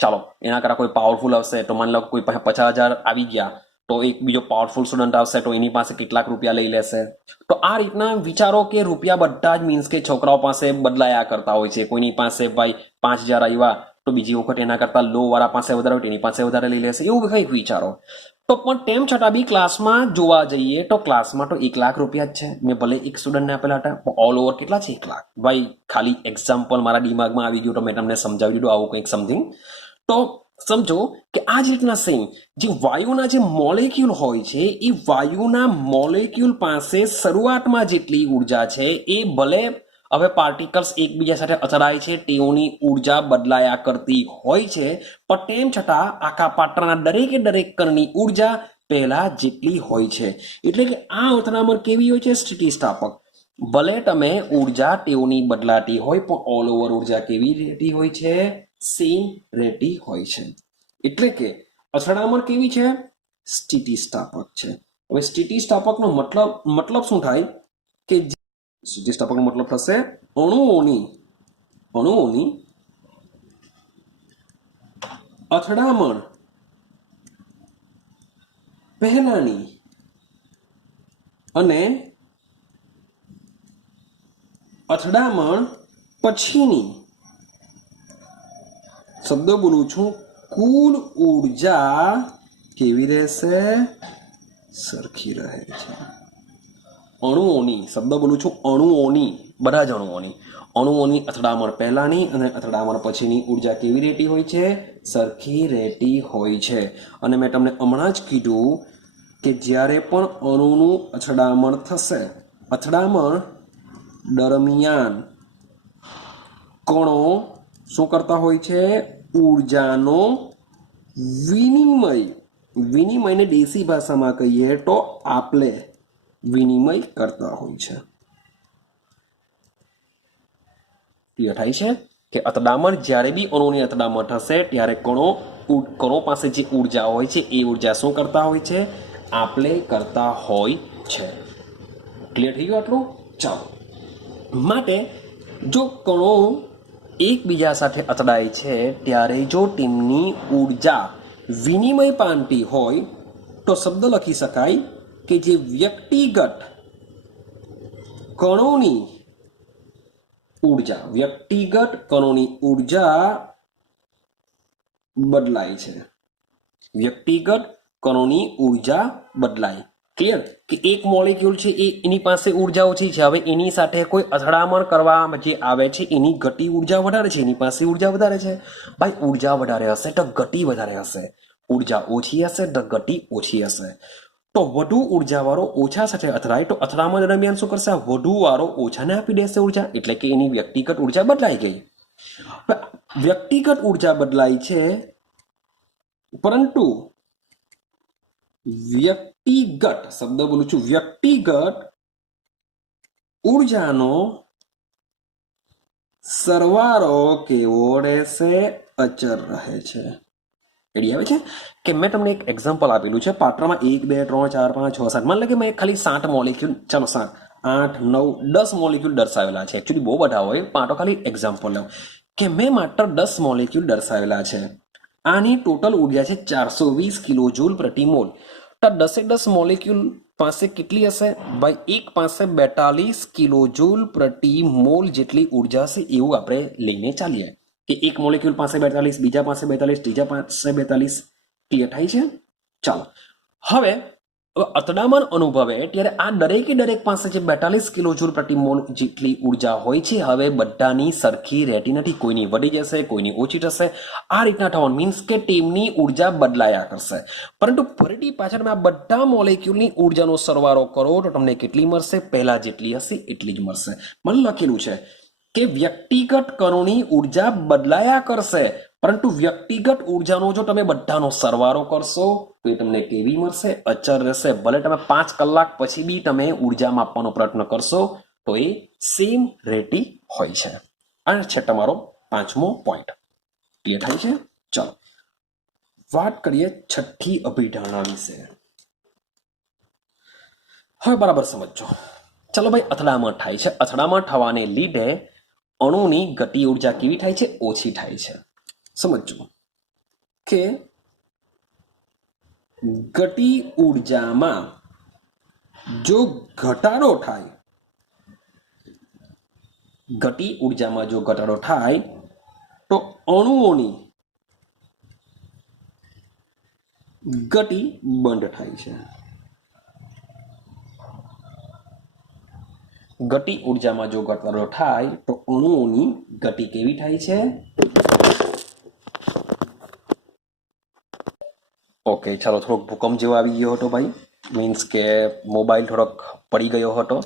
ચાલો એના કરતાં કોઈ પાવરફુલ આવશે તો માની લો કોઈ પાસે 50,000 આવી ગયા તો એક બીજો પાવરફુલ સ્ટુડન્ટ આવશે તો એની પાસે કેટલાક રૂપિયા લઈ લેશે. તો આ રીતના વિચારો કે રૂપિયા બધા જ મીન્સ કે છોકરાઓ પાસે બદલાયા કરતા હોય છે. કોઈની પાસે ભાઈ 5,000 આવ્યા તો બીજી વખત એના કરતાં લો વાળા પાસે વધારે હોય એની પાસે વધારે લઈ લેશે. એવું કંઈક વિચારો. તો પણ તેમ છતાં બી ક્લાસમાં જોવા જઈએ તો ક્લાસમાં તો 1 લાખ રૂપિયા જ છે. મેં ભલે એક સ્ટુડન્ટને આપેલા હતા, ઓલ ઓવર કેટલા છે? 1 લાખ. ભાઈ ખાલી એક્ઝામ્પલ મારા દિમાગમાં આવી ગયું તો મેં તમને સમજાવી દીધું આવું કંઈક સમથિંગ. તો સમજો કે આ જ રીતના સેમ જે વાયુના જે મોલેક્યુલ હોય છે એ વાયુના મોલેક્યુલ પાસે શરૂઆતમાં જેટલી ઉર્જા છે એ ભલે હવે પાર્ટિકલ્સ એકબીજા સાથે અથડાય છે તેઓની ઉર્જા બદલાયા કરતી હોય છે, પણ તેમ છતાં આખા પાત્રના દરેકે દરેક કણની ઉર્જા પહેલા જેટલી હોય છે. એટલે કે આ અથડામણ કેવી હોય છે? સ્થિતિસ્થાપક. ભલે તમે ઉર્જા તેઓની બદલાતી હોય પણ ઓલ ઓવર ઉર્જા કેવી રહેતી હોય છે? સેમ રહેતી હોય છે. એટલે કે અથડામણ કેવી છે? સ્થિતિસ્થાપક છે. હવે સ્થિતિસ્થાપકનો મતલબ શું થાય? કે સ્થિતિસ્થાપકનો મતલબ થશે અણુઓની અથડામણ પહેલાની અને અથડામણ પછીની, શબ્દ બોલું છું, કુલ ઉર્જા કેવી રહેશે? સરખી રહે છે. અણુઓની, શબ્દ બોલું છું અણુઓની, બધા જ અણુઓની અથડામણ પહેલાની અને અથડામણ પછીની ઉર્જા કેવી રહેતી હોય છે? સરખી રહેતી હોય છે. અને મેં તમને હમણાં જ કીધું કે જ્યારે પણ અણુનું અથડામણ થશે, અથડામણ દરમિયાન કણો શું કરતા હોય છે? ઉર્જાનો વિનિમયને દેશી ભાષામાં કહીએ તો આપલે વિનિમય કરતા હોય છે. ક્લિયર થાય છે કે અથડામણ જ્યારે બી અણુની અથડામણ થશે ત્યારે કણો પાસે જે ઉર્જા હોય છે એ ઉર્જા શું કરતા હોય છે? આપલે કરતા હોય છે. ક્લિયર થઈ ગયું આટલું? ચાલો, માટે જો કણો એકબીજા સાથે અથડાય છે ત્યારે જો તેમની ઉર્જા વિનિમય પામતી હોય તો શબ્દ લખી શકાય કે જે વ્યક્તિગત કણોની ઉર્જા બદલાય છે. વ્યક્તિગત કણોની ઉર્જા બદલાય. ક્લિયર? કે એક મોલેક્યુલ છે એની પાસે ઉર્જા ઓછી છે, હવે એની સાથે કોઈ અથડામણ કરવા જે આવે છે એની ગતિ ઉર્જા વધારે છે, એની પાસે ઉર્જા વધારે છે. ભાઈ ઉર્જા વધારે હશે તો ગતિ વધારે હશે, ઉર્જા ઓછી હશે તો ગતિ ઓછી હશે. તો વધુ ઉર્જાવાળો ઓછા સાથે અથડાય તો અથડામણ દરમિયાન શું કરશે? વધુ વાળો ઓછાને આપી દેશે ઉર્જા, એટલે કે એની વ્યક્તિગત ઉર્જા બદલાઈ ગઈ. વ્યક્તિગત ઉર્જા બદલાય છે, પરંતુ વ્યક્તિગત, શબ્દ બોલું છું, વ્યક્તિગત ઉર્જાનો સરવાળો કેવો રહેશે? અચળ રહે છે. એડી આવે છે કે મેં તમને એક એક્ઝામ્પલ આપેલું છે. પાત્રમાં 1 2 3 4 5 6 7 માન લો કે મેં ખાલી 7 મોલેક્યુલ, ચાલો 7 8 9 10 મોલેક્યુલ દર્શાવેલા છે. એકચ્યુઅલી બહુ બધા હોય પણ તો ખાલી એક્ઝામ્પલ લઉં કે મેં માત્ર 10 મોલેક્યુલ દર્શાવેલા છે. આની ટોટલ ઉર્જા છે 420 કિલોજૂલ પ્રતિ મોલ. તો 10 મોલેક્યુલ પાસે કેટલી હશે? ભાઈ એક પાસે 42 કિલોજૂલ પ્રતિ મોલ જેટલી ઉર્જા છે એવું આપણે લઈને ચાલીએ કે એક મોલેક્યુલ પાસે 42, બીજા પાસે 42, ત્રીજા પાસે 42. ક્લિયર થાય છે? ચાલો, હવે હવે અથડામણ અનુભવે ત્યારે આ દરેક પાસે જે 42 કિલોજૂલ પ્રતિ મોલ જેટલી ઉર્જા હોય છે હવે બધાની સરખી રહેતી નથી, કોઈની વધી જશે, કોઈની ઓછી થશે. આ રીતના થવાનું મીન્સ કે તેમની ઉર્જા બદલાયા કરશે. પરંતુ ફરીથી પાછળ તમે આ બધા મોલેક્યુલની ઉર્જાનો સરવાળો કરો તો તમને કેટલી મળશે? પહેલા જેટલી હશે એટલી જ મળશે. મને લખેલું છે કે વ્યક્તિગત કણોની ઉર્જા બદલાયા કરશે, પરંતુ વ્યક્તિગત ઉર્જાનો જો તમે બધાનો સરવાળો કરશો તો એ તમને કેવી મળશે? અચળ રહેશે. ભલે તમે 5 કલાક પછી બી તમે ઉર્જા માપવાનો પ્રયત્ન કરશો તો એ સેમ રેટી હોય છે. આ છે તમારો 5મો પોઈન્ટ. ક્લિયર થાય છે? ચલો વાત કરીએ છઠ્ઠી અભિધારણા વિશે. હવે બરાબર સમજો. ચલો ભાઈ, અથડામણ થાય છે. અથડામણ થવાને લીધે અણુની ગતિ ઉર્જા કેવી થાય છે? ઓછી થાય છે. સમજો કે ગતિ ઉર્જામાં જો ઘટાડો થાય, ગતિ ઉર્જામાં જો ઘટાડો થાય તો અણુઓની ગતિ બંધ થાય છે. ગતિ ઉર્જામાં જો ઘટાડો થાય તો અણુઓની ગતિ કેવી થાય છે? ઓકે, ચાલો થોડોક ભૂકંપ જેવો આવી ગયો હતો ભાઈ, મીન્સ કે મોબાઈલ થોડોક પડી ગયો હતો,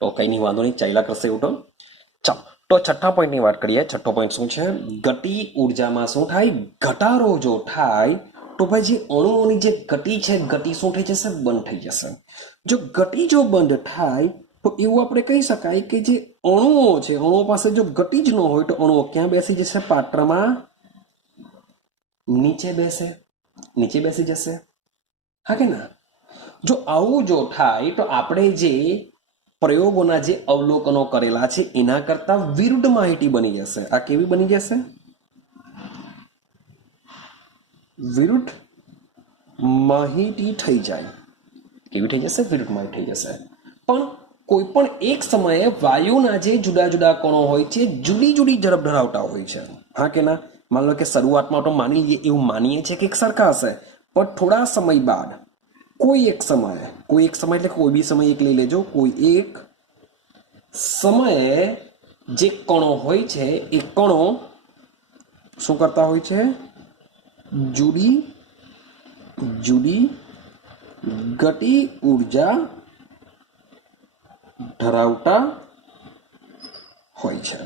તો કંઈ નહીં, વાંધો નહીં, ચાલ્યા કરશે એવું તો. ચાલો તો છઠ્ઠા પોઈન્ટની વાત કરીએ. છઠ્ઠો પોઈન્ટ શું છે? ગતિ ઉર્જામાં શું થાય? ઘટાડો જો થાય તો ભાઈ જે અણુઓની જે ગતિ છે, ગતિ શું થઈ જશે? બંધ થઈ જશે. જો ગતિ જો બંધ થાય તો એવું આપણે કહી શકાય કે જે અણુઓ છે, અણુઓ પાસે જો ગતિ જ ન હોય તો અણુઓ ક્યાં બેસી જશે? પાત્રમાં નીચે બેસી જશે. હા કે ના? જો આવું જો થાય તો આપણે જે પ્રયોગોના જે અવલોકનો કરેલા છે એના કરતા વિરુદ્ધ માહિતી બની જશે. આ કેવી બની જશે? વિરુદ્ધ માહિતી થઈ જાય. કેવી થઈ જશે? વિરુદ્ધ માહિતી થઈ જશે. પણ કોઈ પણ એક સમયે વાયુના જે જુદા જુદા કણો હોય છે જુદી જુદી ઝડપ ધરાવતા હોય છે. હા કે ના? માન લો કે શરૂઆતમાં તો માની લઈએ, એવું માનીએ છીએ કે એક સરખા હશે, પણ થોડા સમય બાદ કોઈ એક સમયે એટલે કોઈ બી સમય એક લઈ લેજો, કોઈ એક સમયે જે કણો હોય છે એ કણો શું કરતા હોય છે? જુદી જુદી ગતિ ઉર્જા ધરાવતા હોય છે.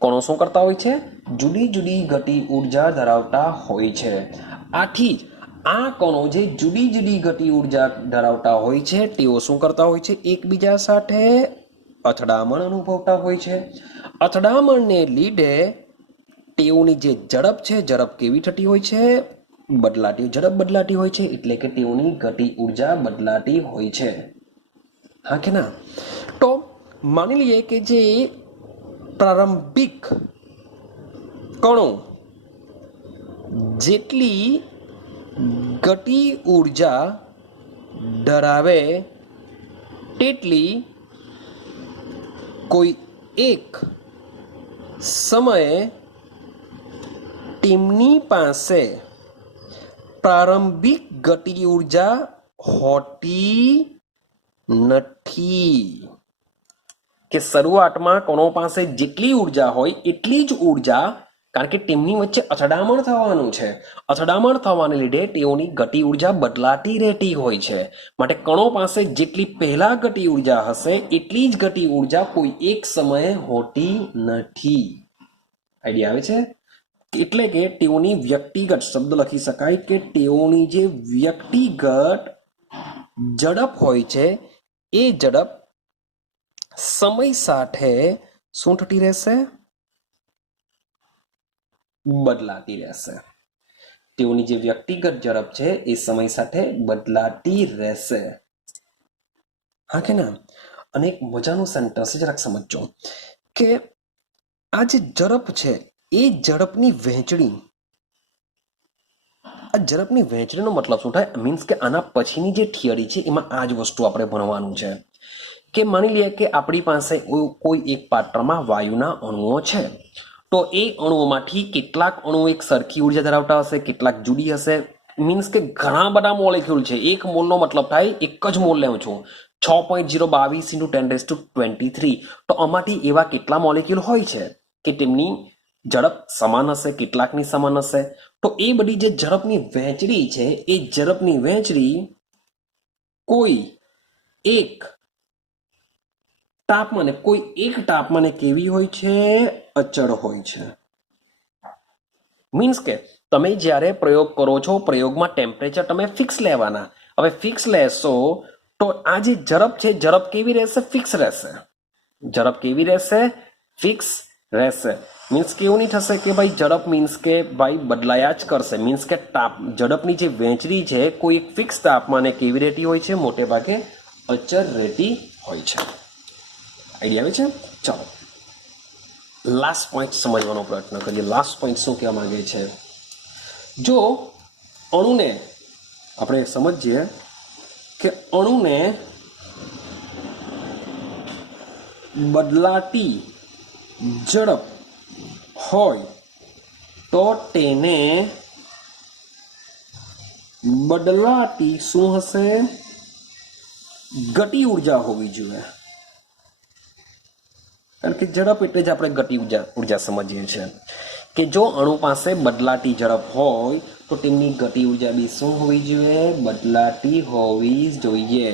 કણો શું કરતા હોય છે? જુદી જુદી ગતિ ઉર્જા ધરાવતા હોય છે. આથી જ આ કણો જે જુદી જુદી ગતિ ઉર્જા ધરાવતા હોય છે તેઓ શું કરતા હોય છે? એકબીજા સાથે અથડામણ અનુભવતા હોય છે. અથડામણને લીધે તેઓની જે ઝડપ છે, ઝડપ કેવી થતી હોય છે? ઝડપ બદલાતી હોય છે, એટલે કે તેઓની ગતિ ઉર્જા બદલાતી હોય છે. હા કે ના? તો માની લઈએ કે જે પ્રારંભિક કણો જેટલી ગતિ ઉર્જા ધરાવે તેટલી કોઈ એક સમયે તેમની પાસે પ્રારંભિક ગતિ ઉર્જા હોતી નથી. કે શરૂઆતમાં કણો પાસે જેટલી ઉર્જા હોય એટલી જ ઉર્જા, કારણ કે તેમની વચ્ચે અથડામણ થવાનું છે, અથડામણ થવાને લીધે તેઓની ગતિ ઉર્જા બદલાતી રહેતી હોય છે. માટે કણો પાસે જેટલી પહેલા ગતિ ઉર્જા હશે એટલી જ ગતિ ઉર્જા કોઈ એક સમયે હોતી નથી. આઈડિયા આવે છે? એટલે કે તેઓની વ્યક્તિગત, શબ્દ લખી શકાય કે તેઓની જે વ્યક્તિગત ઝડપ હોય છે એ ઝડપ સમય સાથે શું થતી રહેશે? બદલાતી રહેશે. તેઓની જે વ્યક્તિગત ઝડપ છે એ સમય સાથે બદલાતી રહેશે. હા કે ના? અને એક મજાનું સેન્ટેન્સ જરાક સમજો કે આ જે ઝડપ છે એ ઝડપની વહેંચણી, આ ઝડપની વહેંચણીનો મતલબ શું થાય? મીન્સ કે આના પછીની જે થિયરી છે એમાં આ જ વસ્તુ આપણે ભણવાનું છે. કે માની લઈએ કે આપણી પાસે કોઈ એક પાત્રમાં વાયુના અણુઓ છે, તો એ અણુઓમાંથી કેટલાક અણુઓ એક સરખી ઉર્જા ધરાવતા હશે, કેટલાક જુદી હશે, मीन्स के घणा बधा मोलेक्यूल छे। एक मोलनो मतलब थाय एक ज मोल लेव छुं 6.022 into 10⁻23। तो आमांथी एवा केटला मोलेक्यूल होय छे के तेमनी झड़प समान हशे, केटलाकनी समान हशे। तो ए बधी जे झड़पनी वहेंचणी छे ए झड़पनी वहेंचणी कोई एक तापमाने केवी होय छे? अचळ होय छे। मीन्स के તમે જ્યારે પ્રયોગ કરો છો પ્રયોગમાં ટેમ્પરેચર તમે ફિક્સ લેવાના। હવે ફિક્સ લેશો તો આ જે ઝડપ છે ઝડપ કેવી રહેશે? ફિક્સ રહેશે। ઝડપ કેવી રહેશે? ફિક્સ રહેશે। મીન્સ કે એવું નહીં થશે કે ભાઈ ઝડપ મીન્સ કે ભાઈ બદલાયા જ કરશે। મીન્સ કે ઝડપની જે વહેંચણી છે કોઈ એક ફિક્સ તાપમાને કેવી રહેતી હોય છે? મોટે ભાગે અચળ રહેતી હોય છે। આઈડિયા આવે છે? ચાલો લાસ્ટ પોઈન્ટ સમજવાનો પ્રયત્ન કરીએ। લાસ્ટ પોઈન્ટ શું કહેવા માંગે છે? જો અણુને આપણે સમજીએ કે અણુને બદલાતી ઝડપ હોય તો તેને બદલાતી શું હશે? ગતિ ઉર્જા હોવી જોઈએ। કારણ કે ઝડપ એટલે જ આપણે ગતિ ઉર્જા સમજીએ છીએ કે જો અણુ પાસે બદલાતી ઝડપ હોય તો તેમની ગતિ ઉર્જા બી શું હોવી જોઈએ? બદલાતી હોવી જોઈએ।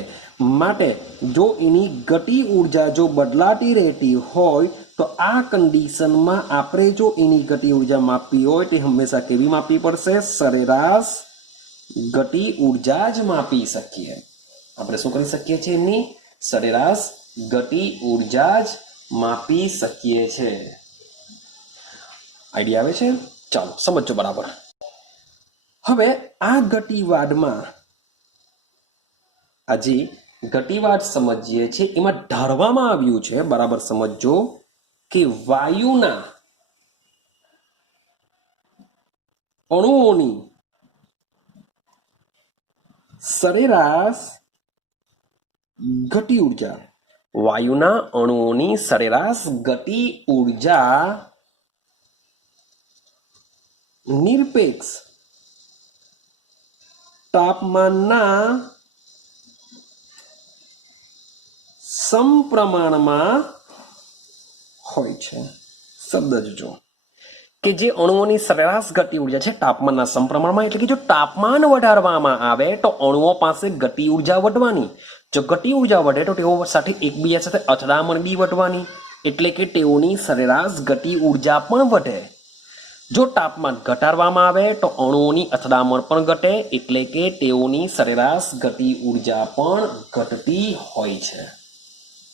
માટે જો એની ગતિ ઉર્જા જો બદલાતી રહેતી હોય તો આ કન્ડિશનમાં આપણે જો એની ગતિ ઉર્જા માપવી હોય તે હંમેશા કેવી માપવી પડશે? સરેરાશ ગતિ ઉર્જા જ માપી શકીએ। આપણે શું કરી શકીએ છીએ? એમની સરેરાશ ગતિ ઉર્જા જ માપી શકીએ છે। આઈડિયા આવે છે? ચાલો સમજો બરાબર। હવે આ ગતિવાદમાં આજે ગતિવાદ સમજીએ છીએ એમાં ધારવામાં આવ્યું છે, બરાબર સમજો, કે વાયુના અણુઓની સરેરાશ ગતિ ઉર્જા, વાયુના અણુઓની સરેરાશ ગતિ ઉર્જા નિરપેક્ષ તાપમાનના સમપ્રમાણમાં હોય છે। શબ્દ જોજો કે જે અણુઓની સરેરાશ ગતિ ઉર્જા છે તાપમાનના સમપ્રમાણમાં, એટલે કે જો તાપમાન વધારવામાં આવે તો અણુઓ પાસે ગતિ ઉર્જા વધવાની। જો ગતિ ઉર્જા વધે તો તેઓ સાથે એકબીજા સાથે અથડામણ બી વધવાની, એટલે કે તેઓની સરેરાશ ગતિ ઉર્જા પણ વધે। જો તાપમાન ઘટાડવામાં આવે તો અણુઓની અથડામણ પણ ઘટે, એટલે કે તેઓની સરેરાશ ગતિ ઉર્જા પણ ઘટતી હોય છે।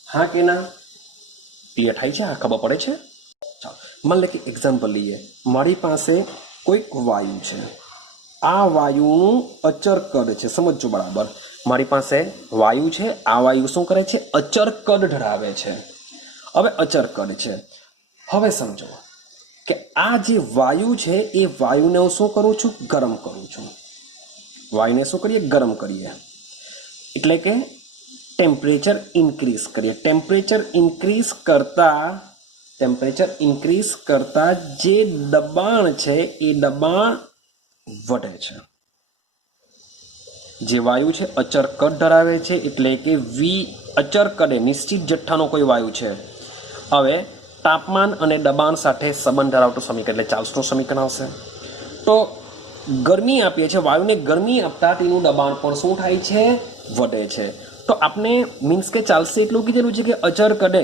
હા કે ના? ક્લિયર થાય છે? આ ખબર પડે છે? मान લે કે એક્ઝામ્પલ લઈએ, મારી પાસે કોઈક વાયુ છે, આ વાયુનું અચળ કદ છે। સમજો બરાબર, મારી પાસે વાયુ છે, આ વાયુ શું કરે છે? અચળ કદ ધરાવે છે। હવે અચળ કદ છે, હવે સમજો કે આ જે વાયુ છે એ વાયુને હું શું કરું છું? ગરમ કરું છું। વાયુને શું કરીએ? ગરમ કરીએ, એટલે કે ટેમ્પરેચર ઇન્ક્રીઝ કરીએ। ટેમ્પરેચર ઇન્ક્રીઝ કરતા જે દબાણ છે એ દબાણ વધે છે। જે વાયુ છે અચળ કદ ધરાવે છે, એટલે કે વી અચળ કદે નિશ્ચિત જથ્થાનો કોઈ વાયુ છે। હવે તાપમાન અને દબાણ સાથે સંબંધ ધરાવતું સમીકરણ એટલે ચાર્લ્સનું સમીકરણ આવશે। તો ગરમી આપીએ છીએ, વાયુને ગરમી આપતા તેનું દબાણ પણ શું થાય છે? વધે છે। તો આપણે મીન્સ કે ચાલશે એટલું કીધેલું છે કે અચળ કદે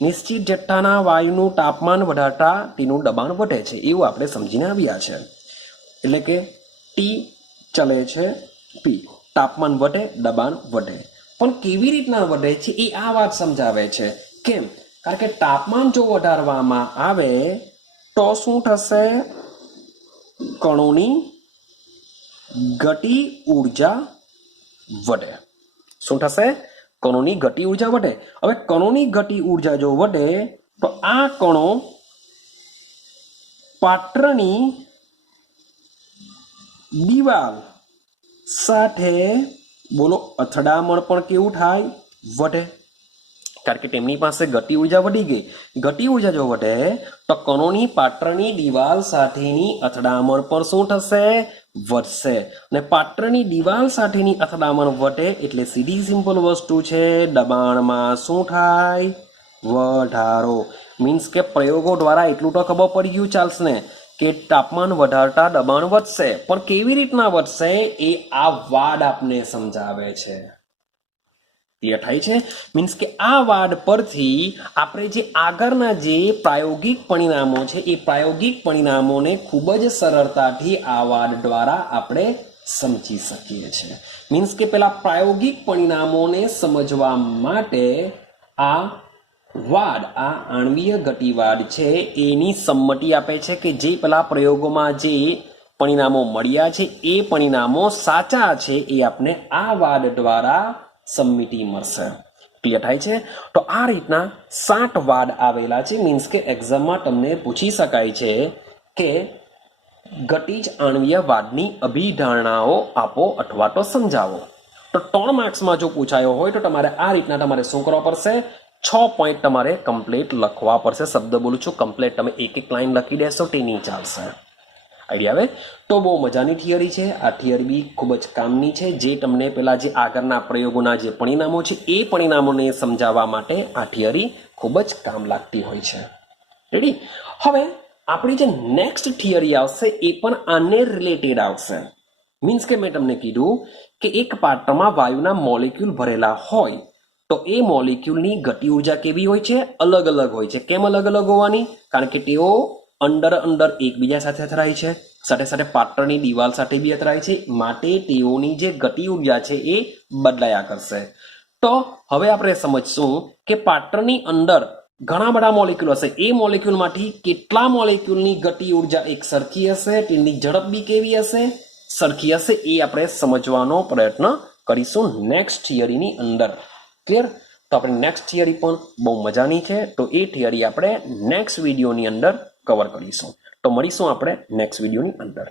નિશ્ચિત જથ્થાના વાયુનું તાપમાન વધારતા તેનું દબાણ વધે છે, એવું આપણે સમજીને આવ્યા છે। એટલે કે ટી ચલે છે પી, તાપમાન વધે દબાણ વધે, પણ કેવી રીતના વધે છે એ આ વાત સમજાવે છે। કેમ? કારણ કે તાપમાન જો વધારવામાં આવે તો શું થશે? કણોની ગતિ ઉર્જા વધે। શું થશે? કણોની ગતિ ઉર્જા વધે। હવે કણોની ગતિ ઉર્જા જો વધે તો આ કણો પાત્રની દિવાલ સાથે બોલો અથડામણ પણ કેવું થાય? વધે। કારણ કે તેમની પાસે ગતિ ઉર્જા વધી ગઈ। ગતિ ઉર્જા જો વધે તો કણોની પાત્રની દિવાલ સાથેની અથડામણ પણ શું થશે? વધશે અને પાત્રની દિવાલ સાથેની અથડામણ વટે એટલે સીધી સિમ્પલ વસ્તુ છે, દબાણમાં શું થાય? વધારો. મીન્સ કે પ્રયોગો દ્વારા એટલું તો ખબર પડી ગયું ચાલશે ને કે તાપમાન વધારતા દબાણ વધશે, પણ કેવી રીતના વધશે એ આ વાડ આપને સમજાવે છે. ક્લિયર થાય છે? મીન્સ કે આ વાડ પરથી આપણે જે આગળના જે પ્રાયોગિક પરિણામો છે એ પ્રાયોગિક પરિણામોને ખૂબ જ સરળતાથી આ વાડ દ્વારા આપણે સમજી શકીએ છીએ. મીન્સ કે પેલા પ્રાયોગિક પરિણામોને સમજવા માટે આ વાડ, આ આણ્વીય ગતિવાદ છે એની સંમતિ આપે છે કે જે પેલા પ્રયોગોમાં જે પરિણામો મળ્યા છે એ પરિણામો સાચા છે એ આપણે આ વાડ દ્વારા સંમતિ મળશે. ક્લિયર થાય છે? તો આ રીતના 7 વાડ આવેલા છે. મીન્સ કે એક્ઝામમાં તમને પૂછી શકાય છે કે ગતિજ આણ્વીય વાદની અભિધારણાઓ આપો અથવા તો સમજાવો. તો 3 માર્ક્સમાં જો પૂછાયો હોય તો તમારે આ રીતના તમારે શું કરવા પડશે? 6 પોઈન્ટ તમારે કમ્પ્લીટ લખવા પડશે. શબ્દ બોલું છું, કમ્પ્લીટ તમે એક લાઈન લખી દેશો તે નહીં ચાલશે. આઈડિયા આવે? તો બહુ મજાની થિયરી છે. આ થિયરી બી ખૂબ જ કામની છે, જે તમને પેલા જે આગળના પ્રયોગોના જે પરિણામો છે એ પરિણામોને સમજાવવા માટે આ થિયરી ખૂબ જ કામ લાગતી હોય છે. રેડી? હવે આપણી જે નેક્સ્ટ થિયરી આવશે એ પણ આને રિલેટેડ આવશે. મીન્સ કે મેં તમને કીધું કે એક પાત્રમાં વાયુના મોલેક્યુલ ભરેલા હોય તો એ મોલેક્યુલની ગતિ ઉર્જા કેવી હોય છે? અલગ અલગ હોય છે. કેમ અલગ અલગ હોવાની? કારણ કે તેઓ અંદર એકબીજા સાથે અથડાય છે, સાથે સાથે પાત્રની દિવાલ સાથે બી અથડાય છે, માટે તેઓની જે ગતિ ઉર્જા છે એ બદલાયા કરશે. તો હવે આપણે સમજશું કે પાત્રની અંદર ઘણા બધા મોલેક્યુલ હશે. એ મોલેક્યુલમાંથી કેટલા મોલેક્યુલની ગતિ ઉર્જા એક સરખી હશે, તેની ઝડપ બી કેવી હશે? સરખી હશે. એ આપણે સમજવાનો પ્રયત્ન કરીશું નેક્સ્ટ થિયરીની અંદર. ક્લિયર? તો આપણે નેક્સ્ટ થિયરી પણ બહુ મજાની છે, તો એ થિયરી આપણે નેક્સ્ટ વિડીયોની અંદર કવર કરીશું. તો મળીશું આપણે નેક્સ્ટ વિડીયોની અંદર.